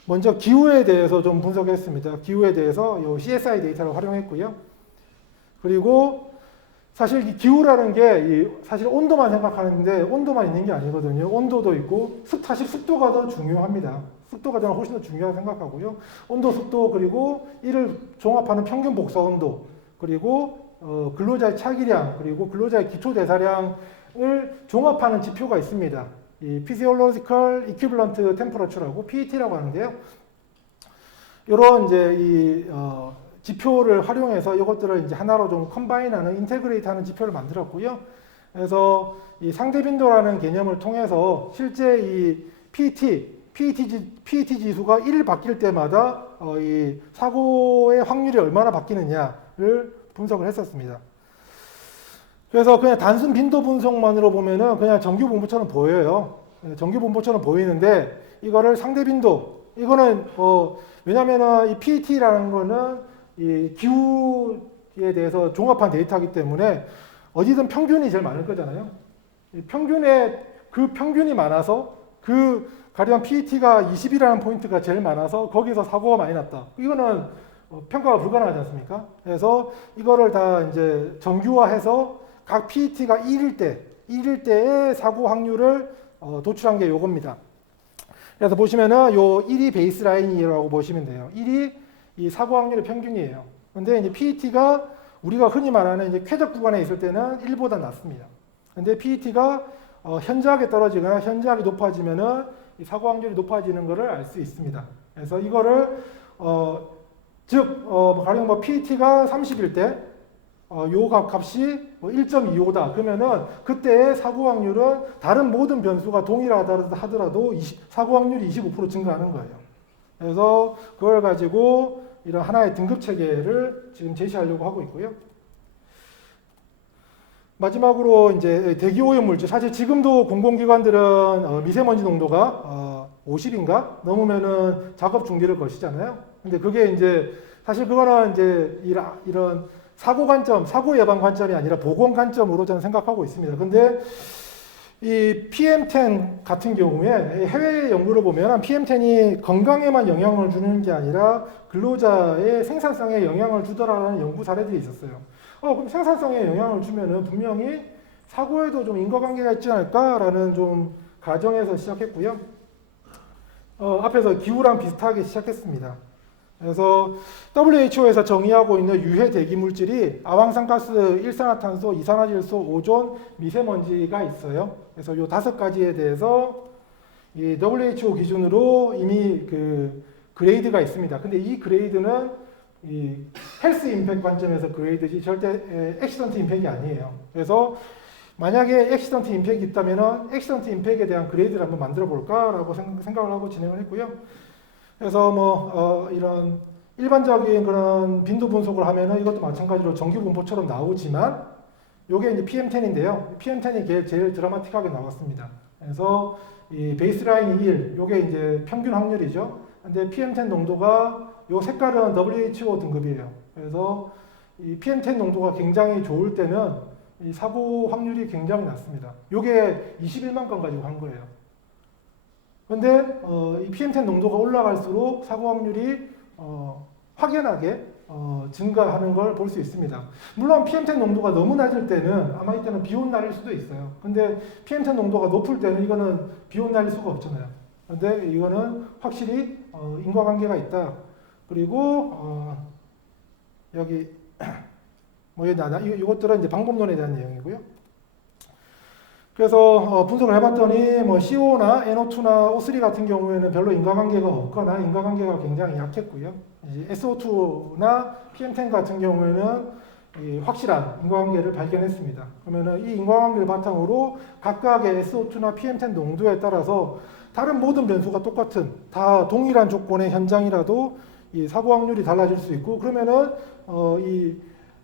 먼저 기후에 대해서 좀 분석했습니다. 기후에 대해서 이 CSI 데이터를 활용했고요. 그리고 사실 이 기후라는 게 사실 온도만 생각하는데 온도만 있는 게 아니거든요. 온도도 있고 사실 습도가 더 중요합니다. 습도가 저는 훨씬 더 중요하다고 생각하고요. 온도, 습도 그리고 이를 종합하는 평균 복사 온도 그리고 근로자의 차기량 그리고 근로자의 기초 대사량을 종합하는 지표가 있습니다. 이 Physiological Equivalent Temperature라고 PET라고 하는데요. 이런 이제 지표를 활용해서 이것들을 이제 하나로 좀 컴바인하는 인테그레이트하는 지표를 만들었고요. 그래서 이 상대빈도라는 개념을 통해서 실제 이 PET 지수가 1 바뀔 때마다 이 사고의 확률이 얼마나 바뀌느냐를 분석을 했었습니다. 그래서 그냥 단순 빈도 분석만으로 보면은 그냥 정규 분포처럼 보여요. 정규 분포처럼 보이는데 이거를 상대 빈도 이거는 왜냐면은 이 PET라는 거는 이 기후에 대해서 종합한 데이터이기 때문에 어디든 평균이 제일 많을 거잖아요. 이 그 평균이 많아서 가령 PET가 20이라는 포인트가 제일 많아서 거기서 사고가 많이 났다. 이거는 평가가 불가능하지 않습니까? 그래서 이거를 다 이제 정규화해서 각 PET가 1일 때의 사고 확률을 도출한 게 요겁니다. 그래서 보시면은 요 1이 베이스라인이라고 보시면 돼요. 1이 이 사고 확률의 평균이에요. 근데 이제 PET가 우리가 흔히 말하는 이제 쾌적 구간에 있을 때는 1보다 낮습니다. 근데 PET가 현저하게 떨어지거나 현저하게 높아지면은 이 사고 확률이 높아지는 것을 알 수 있습니다. 그래서 이거를 가령 뭐 PET가 30일 때 요 값이 1.25다. 그러면은 그때의 사고 확률은 다른 모든 변수가 동일하다 하더라도 사고 확률이 25% 증가하는 거예요. 그래서 그걸 가지고 이런 하나의 등급 체계를 지금 제시하려고 하고 있고요. 마지막으로 이제 대기 오염 물질. 사실 지금도 공공기관들은 미세먼지 농도가 50인가 넘으면은 작업 중지를 거시잖아요. 근데 그게 이제 사실 그거는 이제 이런 사고 관점, 사고 예방 관점이 아니라 보건 관점으로 저는 생각하고 있습니다. 근데 이 PM10 같은 경우에 해외 연구를 보면 PM10이 건강에만 영향을 주는 게 아니라 근로자의 생산성에 영향을 주더라라는 연구 사례들이 있었어요. 그럼 생산성에 영향을 주면은 분명히 사고에도 좀 인과관계가 있지 않을까라는 좀 가정에서 시작했고요. 앞에서 기후랑 비슷하게 시작했습니다. 그래서 WHO에서 정의하고 있는 유해 대기 물질이 아황산가스, 일산화탄소, 이산화질소, 오존, 미세먼지가 있어요. 그래서 요 5가지에 대해서 이 WHO 기준으로 이미 그 그레이드가 있습니다. 근데 이 그레이드는 이 헬스 임팩트 관점에서 그레이드지 절대 액시던트 임팩이 아니에요. 그래서 만약에 액시던트 임팩이 있다면은 액시던트 임팩에 대한 그레이드를 한번 만들어 볼까라고 생각을 하고 진행을 했고요. 그래서 이런 일반적인 그런 빈도 분석을 하면은 이것도 마찬가지로 정규 분포처럼 나오지만 요게 이제 PM10인데요. PM10이 제일 드라마틱하게 나왔습니다. 그래서 이 베이스라인이 1, 요게 이제 평균 확률이죠. 근데 PM10 농도가 요 색깔은 WHO 등급이에요. 그래서 이 PM10 농도가 굉장히 좋을 때는 이 사고 확률이 굉장히 낮습니다. 요게 21만 건 가지고 한 거예요. 근데 이 PM10 농도가 올라갈수록 사고 확률이 확연하게 증가하는 걸 볼 수 있습니다. 물론 PM10 농도가 너무 낮을 때는 아마 이때는 비온 날일 수도 있어요. 근데 PM10 농도가 높을 때는 이거는 비온 날일 수가 없잖아요. 근데 이거는 확실히 인과관계가 있다. 그리고 여기 이것들은 이제 방법론에 대한 내용이고요. 그래서 분석을 해봤더니 뭐 CO나 NO2나 O3 같은 경우에는 별로 인과관계가 없거나 인과관계가 굉장히 약했고요. SO2나 PM10 같은 경우에는 확실한 인과관계를 발견했습니다. 그러면 이 인과관계를 바탕으로 각각의 SO2나 PM10 농도에 따라서 다른 모든 변수가 똑같은 다 동일한 조건의 현장이라도 이 사고 확률이 달라질 수 있고 그러면은 이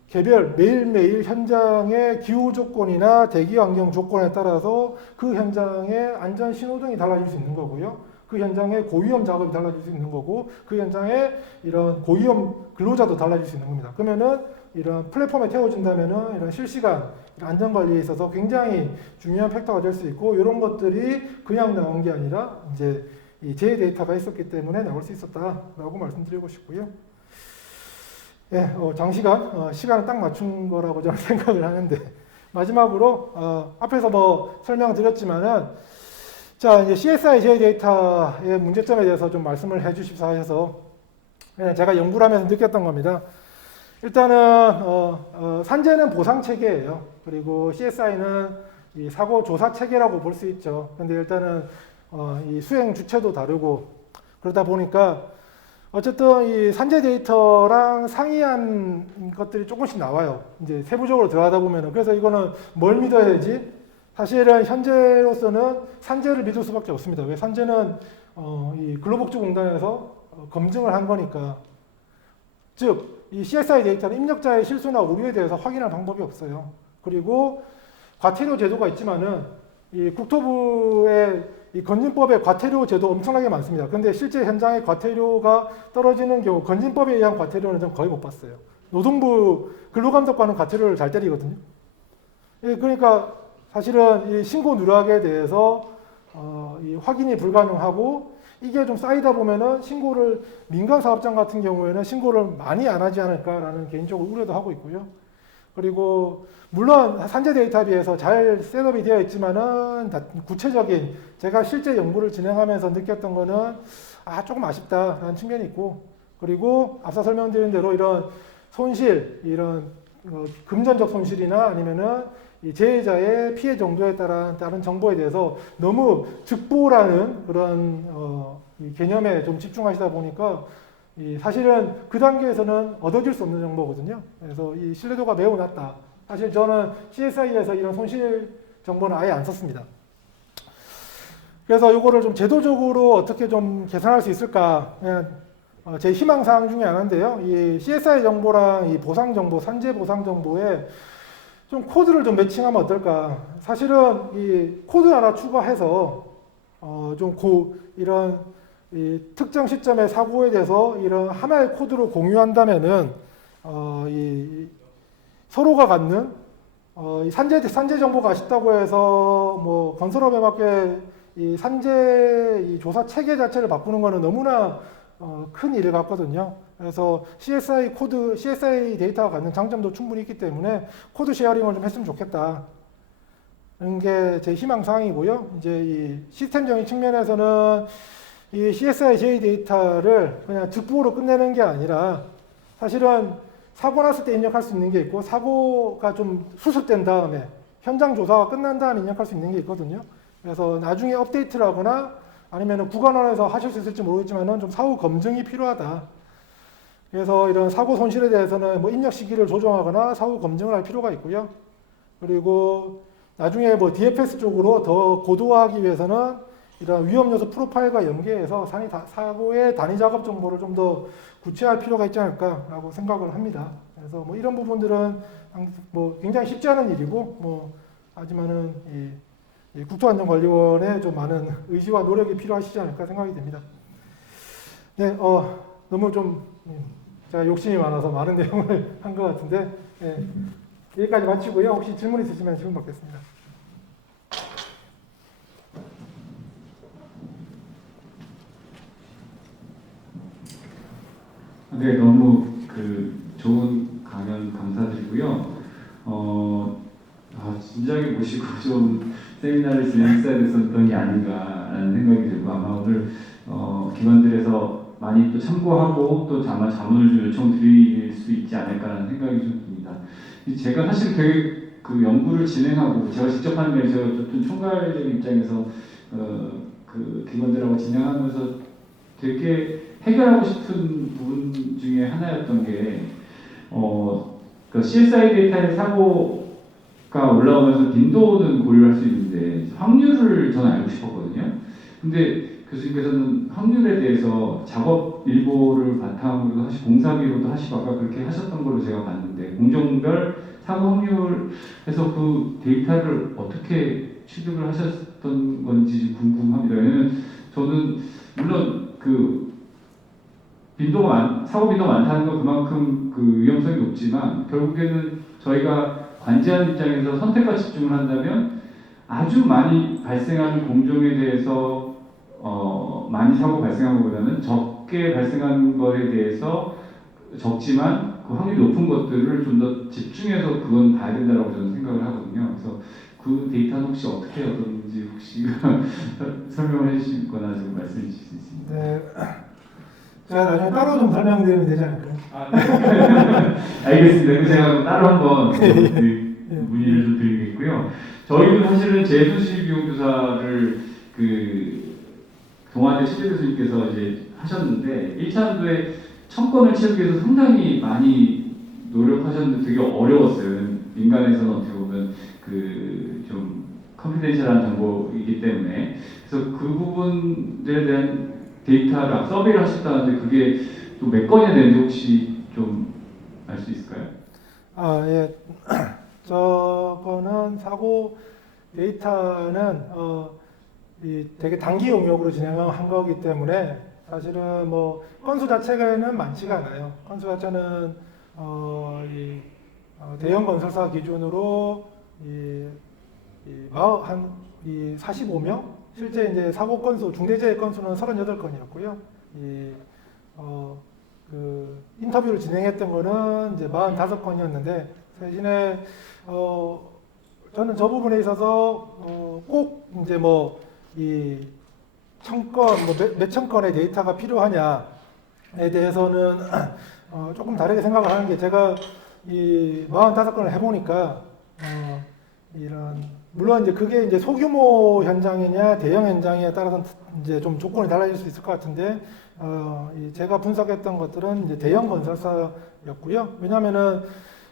개별 매일매일 현장의 기후 조건이나 대기 환경 조건에 따라서 그 현장의 안전 신호등이 달라질 수 있는 거고요. 그 현장의 고위험 작업이 달라질 수 있는 거고 그 현장의 이런 고위험 근로자도 달라질 수 있는 겁니다. 그러면은 이런 플랫폼에 태워진다면은 이런 실시간 안전 관리에 있어서 굉장히 중요한 팩터가 될 수 있고 이런 것들이 그냥 나온 게 아니라 이제 이 제 데이터가 있었기 때문에 나올 수 있었다라고 말씀드리고 싶고요. 예, 장시간 시간을 딱 맞춘 거라고 저는 생각을 하는데 마지막으로 앞에서 뭐 설명드렸지만은 자 이제 CSI 제 데이터의 문제점에 대해서 좀 말씀을 해주십사 하셔서 제가 연구를 하면서 느꼈던 겁니다. 일단은 산재는 보상 체계예요. 그리고 CSI는 이 사고 조사 체계라고 볼 수 있죠. 근데 일단은 이 수행 주체도 다르고 그러다 보니까 어쨌든 이 산재 데이터랑 상이한 것들이 조금씩 나와요. 이제 세부적으로 들어가다 보면은. 그래서 이거는 뭘 믿어야 되지? 사실은 현재로서는 산재를 믿을 수밖에 없습니다. 왜? 산재는 이 근로복지공단에서 검증을 한 거니까. 즉, 이 CSI 데이터는 입력자의 실수나 오류에 대해서 확인할 방법이 없어요. 그리고 과태료 제도가 있지만은 이 국토부의 이 건진법에 과태료 제도 엄청나게 많습니다. 근데 실제 현장에 과태료가 떨어지는 경우 건진법에 의한 과태료는 좀 거의 못 봤어요. 노동부 근로감독관은 과태료를 잘 때리거든요. 예, 그러니까 사실은 이 신고 누락에 대해서 이 확인이 불가능하고 이게 좀 쌓이다 보면은 신고를 민간 사업장 같은 경우에는 신고를 많이 안 하지 않을까라는 개인적으로 우려도 하고 있고요. 그리고 물론 산재 데이터에 비해서 잘 셋업이 되어 있지만은 구체적인 제가 실제 연구를 진행하면서 느꼈던 거는 조금 아쉽다라는 측면이 있고, 그리고 앞서 설명드린 대로 이런 손실, 이런 금전적 손실이나 아니면은 이 재해자의 피해 정도에 따른 다른 정보에 대해서 너무 즉보라는 그런 이 개념에 좀 집중하시다 보니까 사실은 그 단계에서는 얻어질 수 없는 정보거든요. 그래서 이 신뢰도가 매우 낮다. 사실 저는 CSI에서 이런 손실 정보는 아예 안 썼습니다. 그래서 이거를 좀 제도적으로 어떻게 좀 개선할 수 있을까? 제 희망사항 중에 하나인데요. 이 CSI 정보랑 이 보상 정보, 산재 보상 정보에 좀 코드를 좀 매칭하면 어떨까? 사실은 이 코드 하나 추가해서 이런 이 특정 시점의 사고에 대해서 이런 하나의 코드로 공유한다면은 서로가 갖는 이 산재 정보가 아쉽다고 해서 뭐 건설업에 맞게 이 산재 이 조사 체계 자체를 바꾸는 거는 너무나 큰 일 같거든요. 그래서 CSI 데이터가 갖는 장점도 충분히 있기 때문에 코드 쉐어링을 좀 했으면 좋겠다. 는 게 제 희망 사항이고요. 이제 이 시스템적인 측면에서는 이 CSI 데이터를 그냥 즉보로 끝내는 게 아니라 사실은 사고 났을 때 입력할 수 있는 게 있고 사고가 좀 수습된 다음에 현장 조사가 끝난 다음에 입력할 수 있는 게 있거든요. 그래서 나중에 업데이트를 하거나 아니면 구간원에서 하실 수 있을지 모르겠지만 좀 사후 검증이 필요하다. 그래서 이런 사고 손실에 대해서는 뭐 입력 시기를 조정하거나 사후 검증을 할 필요가 있고요. 그리고 나중에 뭐 DFS 쪽으로 더 고도화하기 위해서는 이런 위험 요소 프로파일과 연계해서 사고의 단위 작업 정보를 좀 더 구체화할 필요가 있지 않을까라고 생각을 합니다. 그래서 뭐 이런 부분들은 뭐 굉장히 쉽지 않은 일이고 뭐 하지만은 이 국토안전관리원의 좀 많은 의지와 노력이 필요하시지 않을까 생각이 됩니다. 네, 너무 좀 제가 욕심이 많아서 많은 내용을 한 것 같은데 여기까지 마치고요. 혹시 질문 있으시면 질문 받겠습니다. 네, 너무 좋은 강연 감사드리고요. 진작에 모시고 좀 세미나를 진행했어야 됐었던 게 아닌가라는 생각이 들고 아마 오늘 기관들에서 많이 또 참고하고 또 아마 자문을 좀 요청드릴 수 있지 않을까라는 생각이 좀 듭니다. 제가 사실 되게 그 연구를 진행하고 제가 직접 하는 게 아니라 어떤 총괄적인 입장에서 그 기관들하고 진행하면서 되게 해결하고 싶은 부분 중에 하나였던 게 그 CSI 데이터의 사고가 올라오면서 빈도는 고려할 수 있는데 확률을 저는 알고 싶었거든요. 근데 교수님께서는 확률에 대해서 작업 일보를 바탕으로도 하시고 공사비로도 하시고 아까 그렇게 하셨던 걸로 제가 봤는데 공종별 사고 확률에서 그 데이터를 어떻게 취득을 하셨던 건지 궁금합니다. 왜냐면 저는 물론 사고 빈도가 많다는 건 그만큼 위험성이 높지만 결국에는 저희가 관제하는 입장에서 선택과 집중을 한다면 아주 많이 발생하는 공종에 대해서 많이 사고 발생한 것보다는 적게 발생한 거에 대해서 적지만 그 확률이 높은 것들을 좀 더 집중해서 그건 봐야 된다고 저는 생각을 하거든요. 그래서 그 데이터는 혹시 어떻게 얻었는지 혹시 설명을 해주시거나 좀 말씀해 주실 수 있습니다. 네. 제가 나중에 따로 좀 설명드리면 되지 않을까요? 알겠습니다. 제가 따로 한번 문의를 좀 드리겠고요. 저희는 사실은 재수시 비용 조사를 동아대 최재 교수님께서 이제 하셨는데 1차원도에 1000건을 채우기 위해서 상당히 많이 노력하셨는데 되게 어려웠어요. 민간에서는 어떻게 보면 좀 컨피덴셜한 정보이기 때문에 그래서 그 부분들에 대한 데이터를 서베이를 하셨다는데 그게 또 몇 건이나 되는지 혹시 좀 알 수 있을까요? 예. 저거는 사고 데이터는 되게 단기 용역으로 진행한 거기 때문에 사실은 뭐 건수 자체는 많지가 않아요. 건수 자체는 대형 건설사 기준으로 이 45명, 실제 이제 사고 건수, 중대재해 건수는 38건이었고요. 그 인터뷰를 진행했던 거는 이제 45건이었는데 대신에 저는 저 부분에 있어서 꼭 이제 뭐 이 1000건, 뭐 몇천 건의 데이터가 필요하냐에 대해서는 조금 다르게 생각을 하는 게, 제가 이 45건을 해보니까 이런, 물론 이제 그게 이제 소규모 현장이냐 대형 현장에 따라서 이제 좀 조건이 달라질 수 있을 것 같은데, 제가 분석했던 것들은 이제 대형 건설사였고요. 왜냐하면은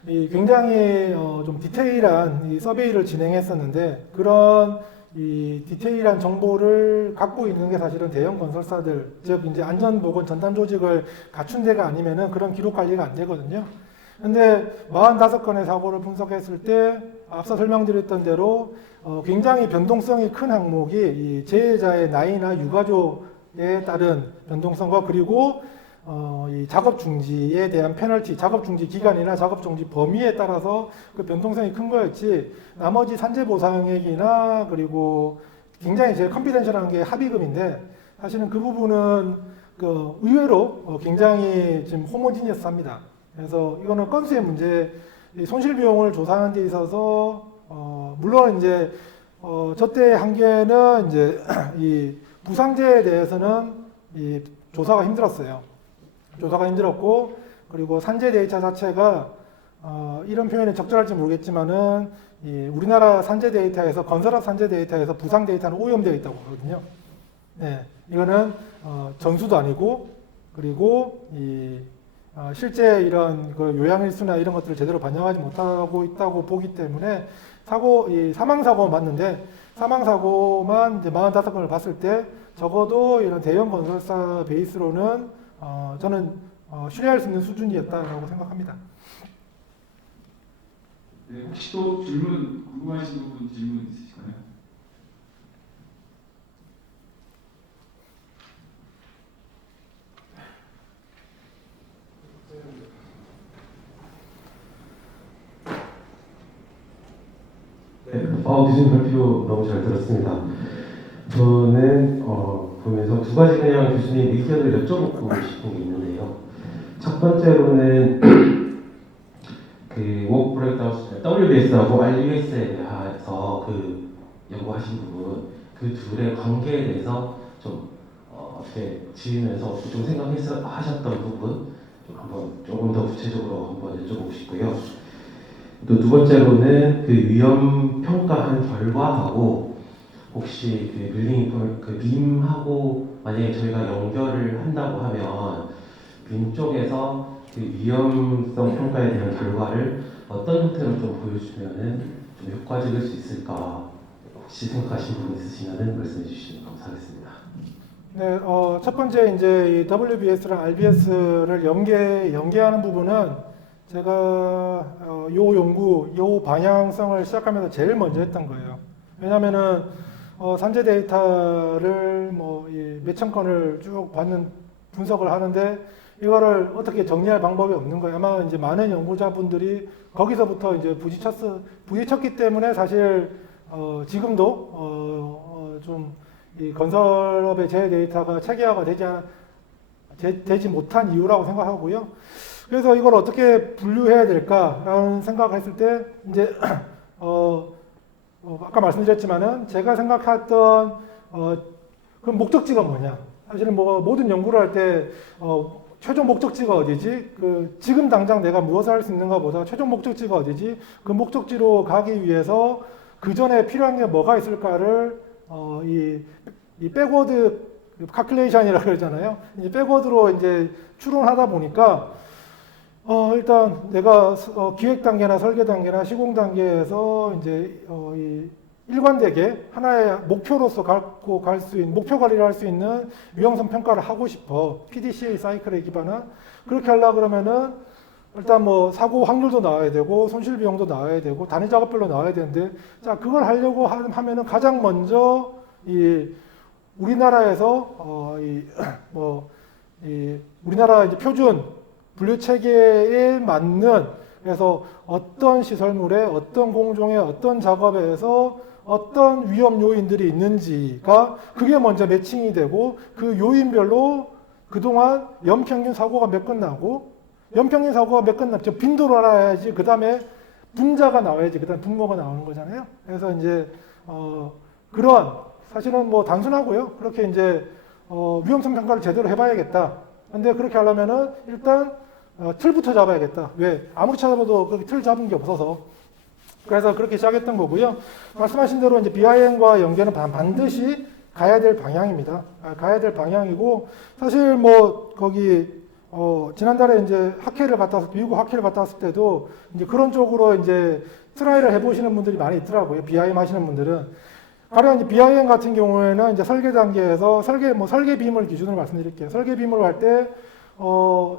굉장히 좀 디테일한 이 서베이를 진행했었는데, 그런 이 디테일한 정보를 갖고 있는 게 사실은 대형 건설사들, 즉 이제 안전보건 전담 조직을 갖춘 데가 아니면은 그런 기록 관리가 안 되거든요. 근데 45건의 사고를 분석했을 때 앞서 설명드렸던 대로 굉장히 변동성이 큰 항목이 이 재해자의 나이나 유가족에 따른 변동성과, 그리고 이 작업 중지에 대한 페널티, 작업 중지 기간이나 작업 중지 범위에 따라서 그 변동성이 큰 거였지, 나머지 산재 보상액이나 그리고 굉장히 제일 컨피덴셜한 게 합의금인데, 사실은 그 부분은 그 의외로 굉장히 지금 호모지니어스합니다. 그래서 이거는 건수의 문제, 손실 비용을 조사하는 데 있어서 물론 이제 저때 한계는 이제 이 부상재에 대해서는 이 조사가 힘들었어요. 조사가 힘들었고, 그리고 산재 데이터 자체가 이런 표현이 적절할지 모르겠지만은 우리나라 산재 데이터에서, 건설업 산재 데이터에서 부상 데이터는 오염되어 있다고 하거든요. 네, 이거는 전수도 아니고, 그리고 실제 이런 그 요양일수나 이런 것들을 제대로 반영하지 못하고 있다고 보기 때문에 사망사고는 맞는데, 사망사고만 이제 45건을 봤을 때 적어도 이런 대형 건설사 베이스로는 저는 신뢰할 수 있는 수준이었다라고 생각합니다. 네, 혹시 또 질문, 궁금하신 부분 질문 있으실까요? 네, 교수님 발표 너무 잘 들었습니다. 저는 보면서 두 가지 그냥 교수님 의견을 여쭤보고 싶은 게 있는데요. 첫 번째로는 그 워크 브레이크다운 WBS하고 RUS에 대해서 그 연구하신 부분, 그 둘의 관계에 대해서 좀 어떻게 지으면서 좀 생각해서 하셨던 부분 좀 한번 조금 더 구체적으로 한번 여쭤보고 싶고요. 또 두 번째로는 그 위험 평가한 결과하고 혹시 그 빌딩 그 빔하고 만약에 저희가 연결을 한다고 하면 빔 쪽에서 그 위험성 평가에 대한 결과를 어떤 형태로 좀 보여주면은 좀 효과적일 수 있을까, 혹시 생각하시는 부분 있으시면은 말씀해 주시면 감사하겠습니다. 네, 첫 번째 이제 이 WBS랑 RBS를 연계하는 부분은 제가 요 연구, 요 방향성을 시작하면서 제일 먼저 했던 거예요. 왜냐면은 산재 데이터를 뭐 몇천 건을 쭉 분석을 하는데 이거를 어떻게 정리할 방법이 없는 거예요. 아마 이제 많은 연구자분들이 거기서부터 이제 부딪혔기 때문에 사실 지금도 좀 이 건설업의 재해 데이터가 체계화가 되지 못한 이유라고 생각하고요. 그래서 이걸 어떻게 분류해야 될까라는 생각을 했을 때 이제 아까 말씀드렸지만은 제가 생각했던 그 목적지가 뭐냐. 사실은 뭐 모든 연구를 할 때 최종 목적지가 어디지? 지금 당장 내가 무엇을 할 수 있는가보다 최종 목적지가 어디지? 그 목적지로 가기 위해서 그 전에 필요한 게 뭐가 있을까를 이 백워드 칼큘레이션이라고 그러잖아요. 이 백워드로 이제 추론하다 보니까 일단 내가 기획 단계나 설계 단계나 시공 단계에서 이제 일관되게 하나의 목표로서 갖고 갈 수 있는, 목표 관리를 할 수 있는 위험성 평가를 하고 싶어. PDCA 사이클에 기반한. 그렇게 하려고 그러면은 일단 뭐 사고 확률도 나와야 되고 손실 비용도 나와야 되고 단위 작업별로 나와야 되는데, 자, 그걸 하려고 하면은 가장 먼저 이 우리나라에서 우리나라 이제 표준 분류 체계에 맞는, 그래서 어떤 시설물에 어떤 공종의 어떤 작업에서 어떤 위험 요인들이 있는지가 그게 먼저 매칭이 되고, 그 요인별로 그동안 연평균 사고가 몇 건 나고, 연평균 사고가 몇 건 났죠. 빈도를 알아야지 그 다음에 분자가 나와야지 그 다음에 분모가 나오는 거잖아요. 그래서 이제 그런, 사실은 뭐 단순하고요. 그렇게 이제 위험성 평가를 제대로 해봐야겠다. 근데 그렇게 하려면은 일단 틀부터 잡아야겠다. 왜? 아무리 찾아봐도 그렇게 틀 잡은 게 없어서. 그래서 그렇게 시작했던 거고요. 말씀하신 대로 이제 BIM과 연계는 반드시 가야 될 방향입니다. 가야 될 방향이고, 사실 뭐 거기 지난달에 이제 학회를 갔다 왔을 때, 미국 학회를 갔다 왔을 때도 이제 그런 쪽으로 이제 트라이를 해보시는 분들이 많이 있더라고요. BIM 하시는 분들은. 가령 이제 BIM 같은 경우에는 이제 설계 단계에서 설계 빔을 기준으로 말씀드릴게요. 설계 빔으로 할 때,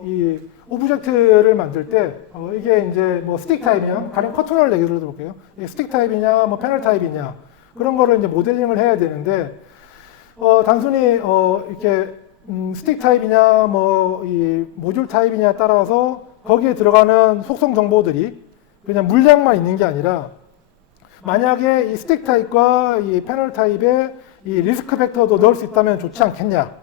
이 오브젝트를 만들 때, 이게 이제 뭐 스틱 타입이냐, 가령 커튼을 얘기를 들어볼게요. 이게 스틱 타입이냐, 뭐 패널 타입이냐, 그런 거를 이제 모델링을 해야 되는데, 단순히, 이렇게, 스틱 타입이냐, 뭐, 이 모듈 타입이냐에 따라서 거기에 들어가는 속성 정보들이 그냥 물량만 있는 게 아니라, 만약에 이 스틱 타입과 이 패널 타입에 이 리스크 팩터도 넣을 수 있다면 좋지 않겠냐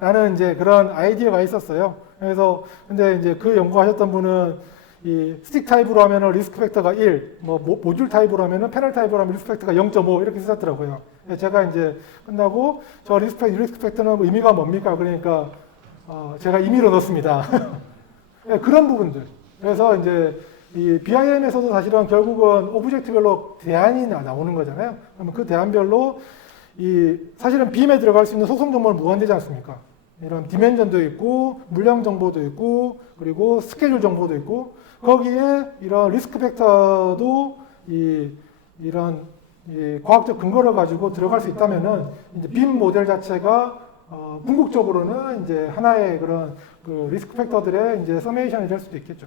라는 이제 그런 아이디어가 있었어요. 그래서 근데 이제 그 연구하셨던 분은 이 스틱 타입으로 하면은 리스크 팩터가 1, 뭐 모듈 타입으로 하면은 패널 타입으로 하면 리스크 팩터가 0.5 이렇게 쓰셨더라고요. 제가 이제 끝나고 저 리스크 팩터는 의미가 뭡니까? 그러니까 제가 임의로 넣습니다. 그런 부분들. 그래서 이제 이 BIM에서도 사실은 결국은 오브젝트별로 대안이 나오는 거잖아요. 그러면 그 대안별로 이 사실은 빔에 들어갈 수 있는 속성 정보는 무한되지 않습니까? 이런 디멘전도 있고 물량 정보도 있고 그리고 스케줄 정보도 있고 거기에 이런 리스크 팩터도 이런 과학적 근거를 가지고 들어갈 수 있다면은 이제 빔 모델 자체가 궁극적으로는 이제 하나의 그런 그 리스크 팩터들의 이제 서메이션이 될 수도 있겠죠.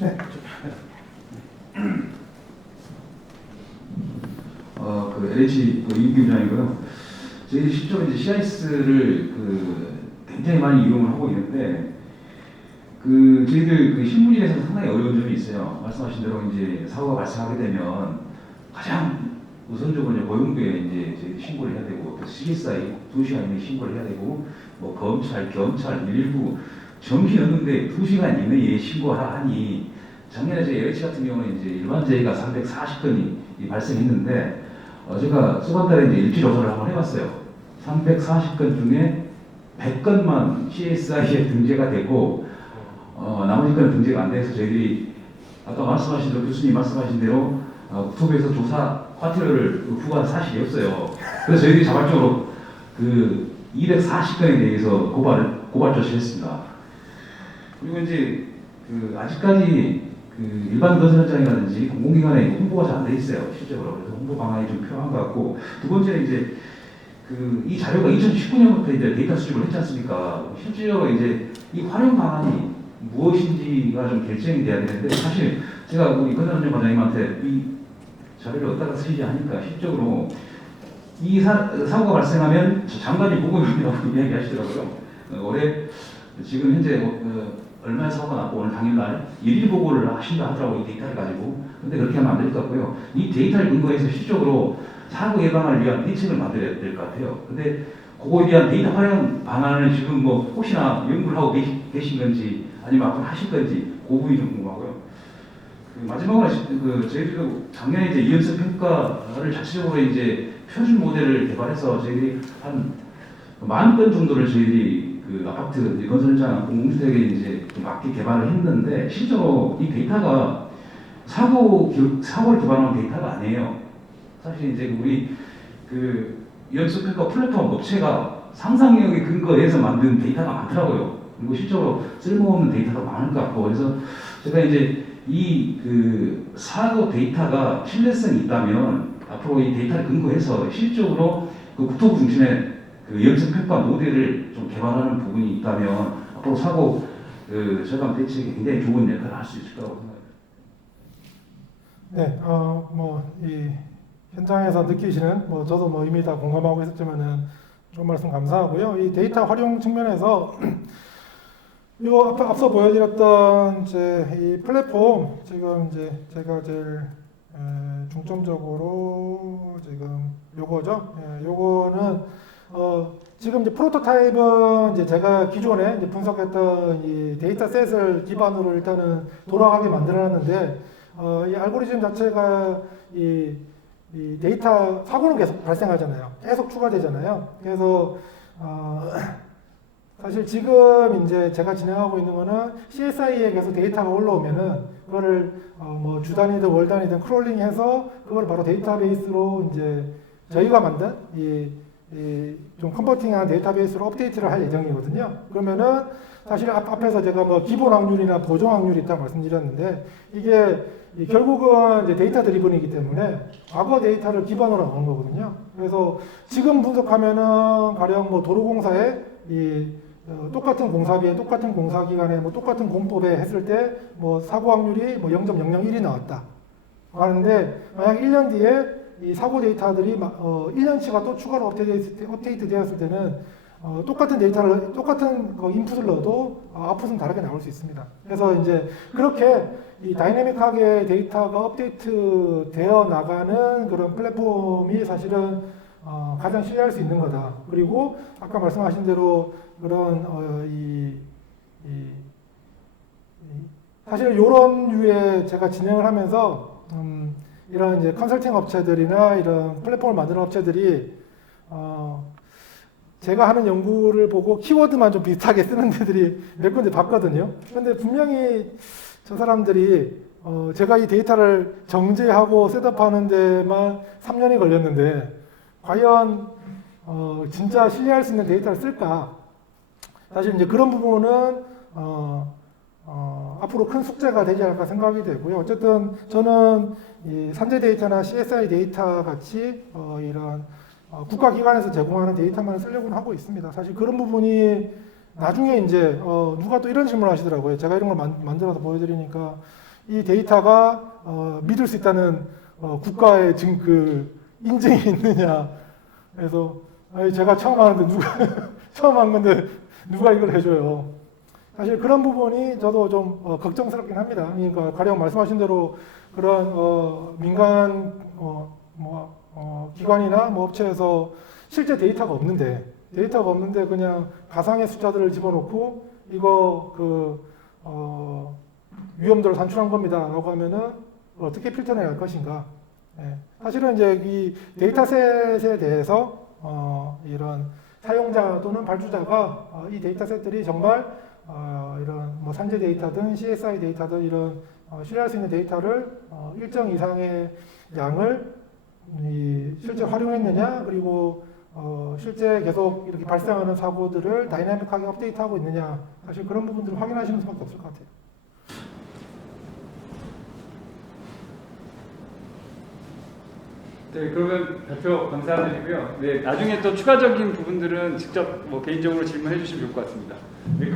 네. 그 LH 임기 부장이고요. 저희들이 실제로 이제 CIS를 굉장히 많이 이용을 하고 있는데 저희들 실무진에서 상당히 어려운 점이 있어요. 말씀하신 대로 이제 사고가 발생하게 되면 가장 우선적으로 이제 고용부에 이제 저희들이 신고를 해야 되고 또 CSI 2시간 이내에 신고를 해야 되고 뭐 검찰, 경찰, 119 정신없는데 2시간 이내에 신고하라 하니 작년에 저희 LH 같은 경우는 이제 일반 재해가 340건이 발생했는데 제가 저번달에 이제 일지 조사를 한번 해봤어요. 340건 중에 100건만 CSI에 등재가 되고 나머지 건은 등재가 안 돼서 저희들이 아까 말씀하신 대로 교수님 말씀하신 대로 국토부에서 조사 과태료를 부과한 사실이 없어요. 그래서 저희들이 자발적으로 240건에 대해서 고발 조치를 했습니다. 그리고 이제 아직까지 일반 건설장이라든지 공공기관에 홍보가 잘 안 돼 있어요. 실제로. 그래서 홍보 방안이 좀 필요한 것 같고, 두 번째는 이제 이 자료가 2019년부터 이제 데이터 수집을 했지 않습니까? 실제로 이제 이 활용 방안이 무엇인지가 좀 결정이 돼야 되는데, 사실 제가 우리 건설안전 과장님한테 이 자료를 어디다가 쓰시지 하니까 실적으로 이 사고가 발생하면 장관이 보고입니다라고 이야기하시더라고요. 올해 지금 현재 얼마의 사고가 났고 오늘 당일날 일일 보고를 하신다 하더라고요. 이 데이터를 가지고. 근데 그렇게 하면 안 될 것 같고요. 이 데이터를 근거해서 실적으로 사고 예방을 위한 대책을 만들어야 될 것 같아요. 근데 그거에 대한 데이터 활용 방안을 지금 뭐 혹시나 연구를 하고 계신 건지 아니면 앞으로 하실 건지 그 부분이 좀 궁금하고요. 마지막으로 저희들도 작년에 이제 이연성 평가를 자체적으로 이제 표준 모델을 개발해서 저희들이 한 10,000건 정도를 저희들이 아파트 건설장 공공주택에 이제 맞게 개발을 했는데 실제로 이 데이터가 사고를 기반한 데이터가 아니에요. 사실 이제 우리 연습평가 플랫폼 업체가 상상력에 근거해서 만든 데이터가 많더라고요. 그리고 실제로 쓸모없는 데이터가 많을 것 같고 그래서 제가 이제 이 사고 데이터가 신뢰성이 있다면 앞으로 이 데이터를 근거해서 실질적으로 국토부 중심의 그 0.8번 모델을 좀 개발하는 부분이 있다면 앞으로 사고 그 절감 대책에 굉장히 좋은 역할을 할 수 있을 거라고 생각합니다. 네, 이 현장에서 느끼시는 저도 이미 다 공감하고 있었지만은 좋은 말씀 감사하고요. 이 데이터 활용 측면에서 요 앞서 보여드렸던 이 플랫폼 지금 제가 제일 중점적으로 지금 요거죠. 요거는 지금 프로토타입은 제가 기존에 분석했던 이 데이터셋을 기반으로 일단은 돌아가게 만들어놨는데 이 알고리즘 자체가 이 데이터 사고는 계속 발생하잖아요. 계속 추가되잖아요. 그래서 사실 지금 제가 진행하고 있는 거는 CSI에 계속 데이터가 올라오면은 그거를 주 단위든 월 단위든 크롤링해서 그걸 바로 데이터베이스로 저희가 만든 좀 컨버팅한 데이터베이스로 업데이트를 할 예정이거든요. 그러면은 사실 앞에서 제가 기본 확률이나 보정 확률이 있다고 말씀드렸는데 이게 결국은 데이터 드리븐이기 때문에 과거 데이터를 기반으로 나오는 거거든요. 그래서 지금 분석하면은 가령 도로공사에 똑같은 공사비에 똑같은 공사기간에 똑같은 공법에 했을 때 사고 확률이 0.001이 나왔다 하는데 만약 1년 뒤에 이 사고 데이터들이 1년치가 또 추가로 업데이트 되었을 때는 똑같은 데이터를 똑같은 인풋을 넣어도 아웃풋은 다르게 나올 수 있습니다. 그래서 그렇게 이 다이내믹하게 데이터가 업데이트 되어 나가는 그런 플랫폼이 사실은 가장 신뢰할 수 있는 거다. 그리고 아까 말씀하신 대로 그런 사실 이런 류의 제가 진행을 하면서 이런 컨설팅 업체들이나 이런 플랫폼을 만드는 업체들이 제가 하는 연구를 보고 키워드만 좀 비슷하게 쓰는 데들이 몇 군데 봤거든요. 그런데 분명히 저 사람들이 제가 이 데이터를 정제하고 셋업하는 데만 3년이 걸렸는데 과연 진짜 신뢰할 수 있는 데이터를 쓸까? 사실 그런 부분은 앞으로 큰 숙제가 되지 않을까 생각이 되고요. 어쨌든 저는 이 산재 데이터나 CSI 데이터 같이 이런 국가기관에서 제공하는 데이터만 쓰려고 하고 있습니다. 사실 그런 부분이 나중에 누가 또 이런 질문을 하시더라고요. 제가 이런 걸 만들어서 보여드리니까 이 데이터가 믿을 수 있다는 국가의 인증이 있느냐. 그래서 제가 처음 하는데 처음 한 건데 누가 이걸 해줘요. 사실 그런 부분이 저도 좀 걱정스럽긴 합니다. 그러니까 가령 말씀하신 대로 그런 민간 기관이나 업체에서 실제 데이터가 없는데 그냥 가상의 숫자들을 집어넣고 이거 위험도를 산출한 겁니다라고 하면은 어떻게 필터내야 할 것인가? 사실은 이 데이터셋에 대해서 이런 사용자 또는 발주자가 이 데이터셋들이 정말 이런 산재 데이터든 CSI 데이터든 이런 신뢰할 수 있는 데이터를 일정 이상의 양을 실제 활용했느냐 그리고 실제 계속 이렇게 발생하는 사고들을 다이내믹하게 업데이트하고 있느냐 사실 그런 부분들을 확인하시는 수밖에 없을 것 같아요. 네, 그러면 발표 감사드리고요. 네, 나중에 또 추가적인 부분들은 직접 개인적으로 질문해 주시면 좋을 것 같습니다. 네,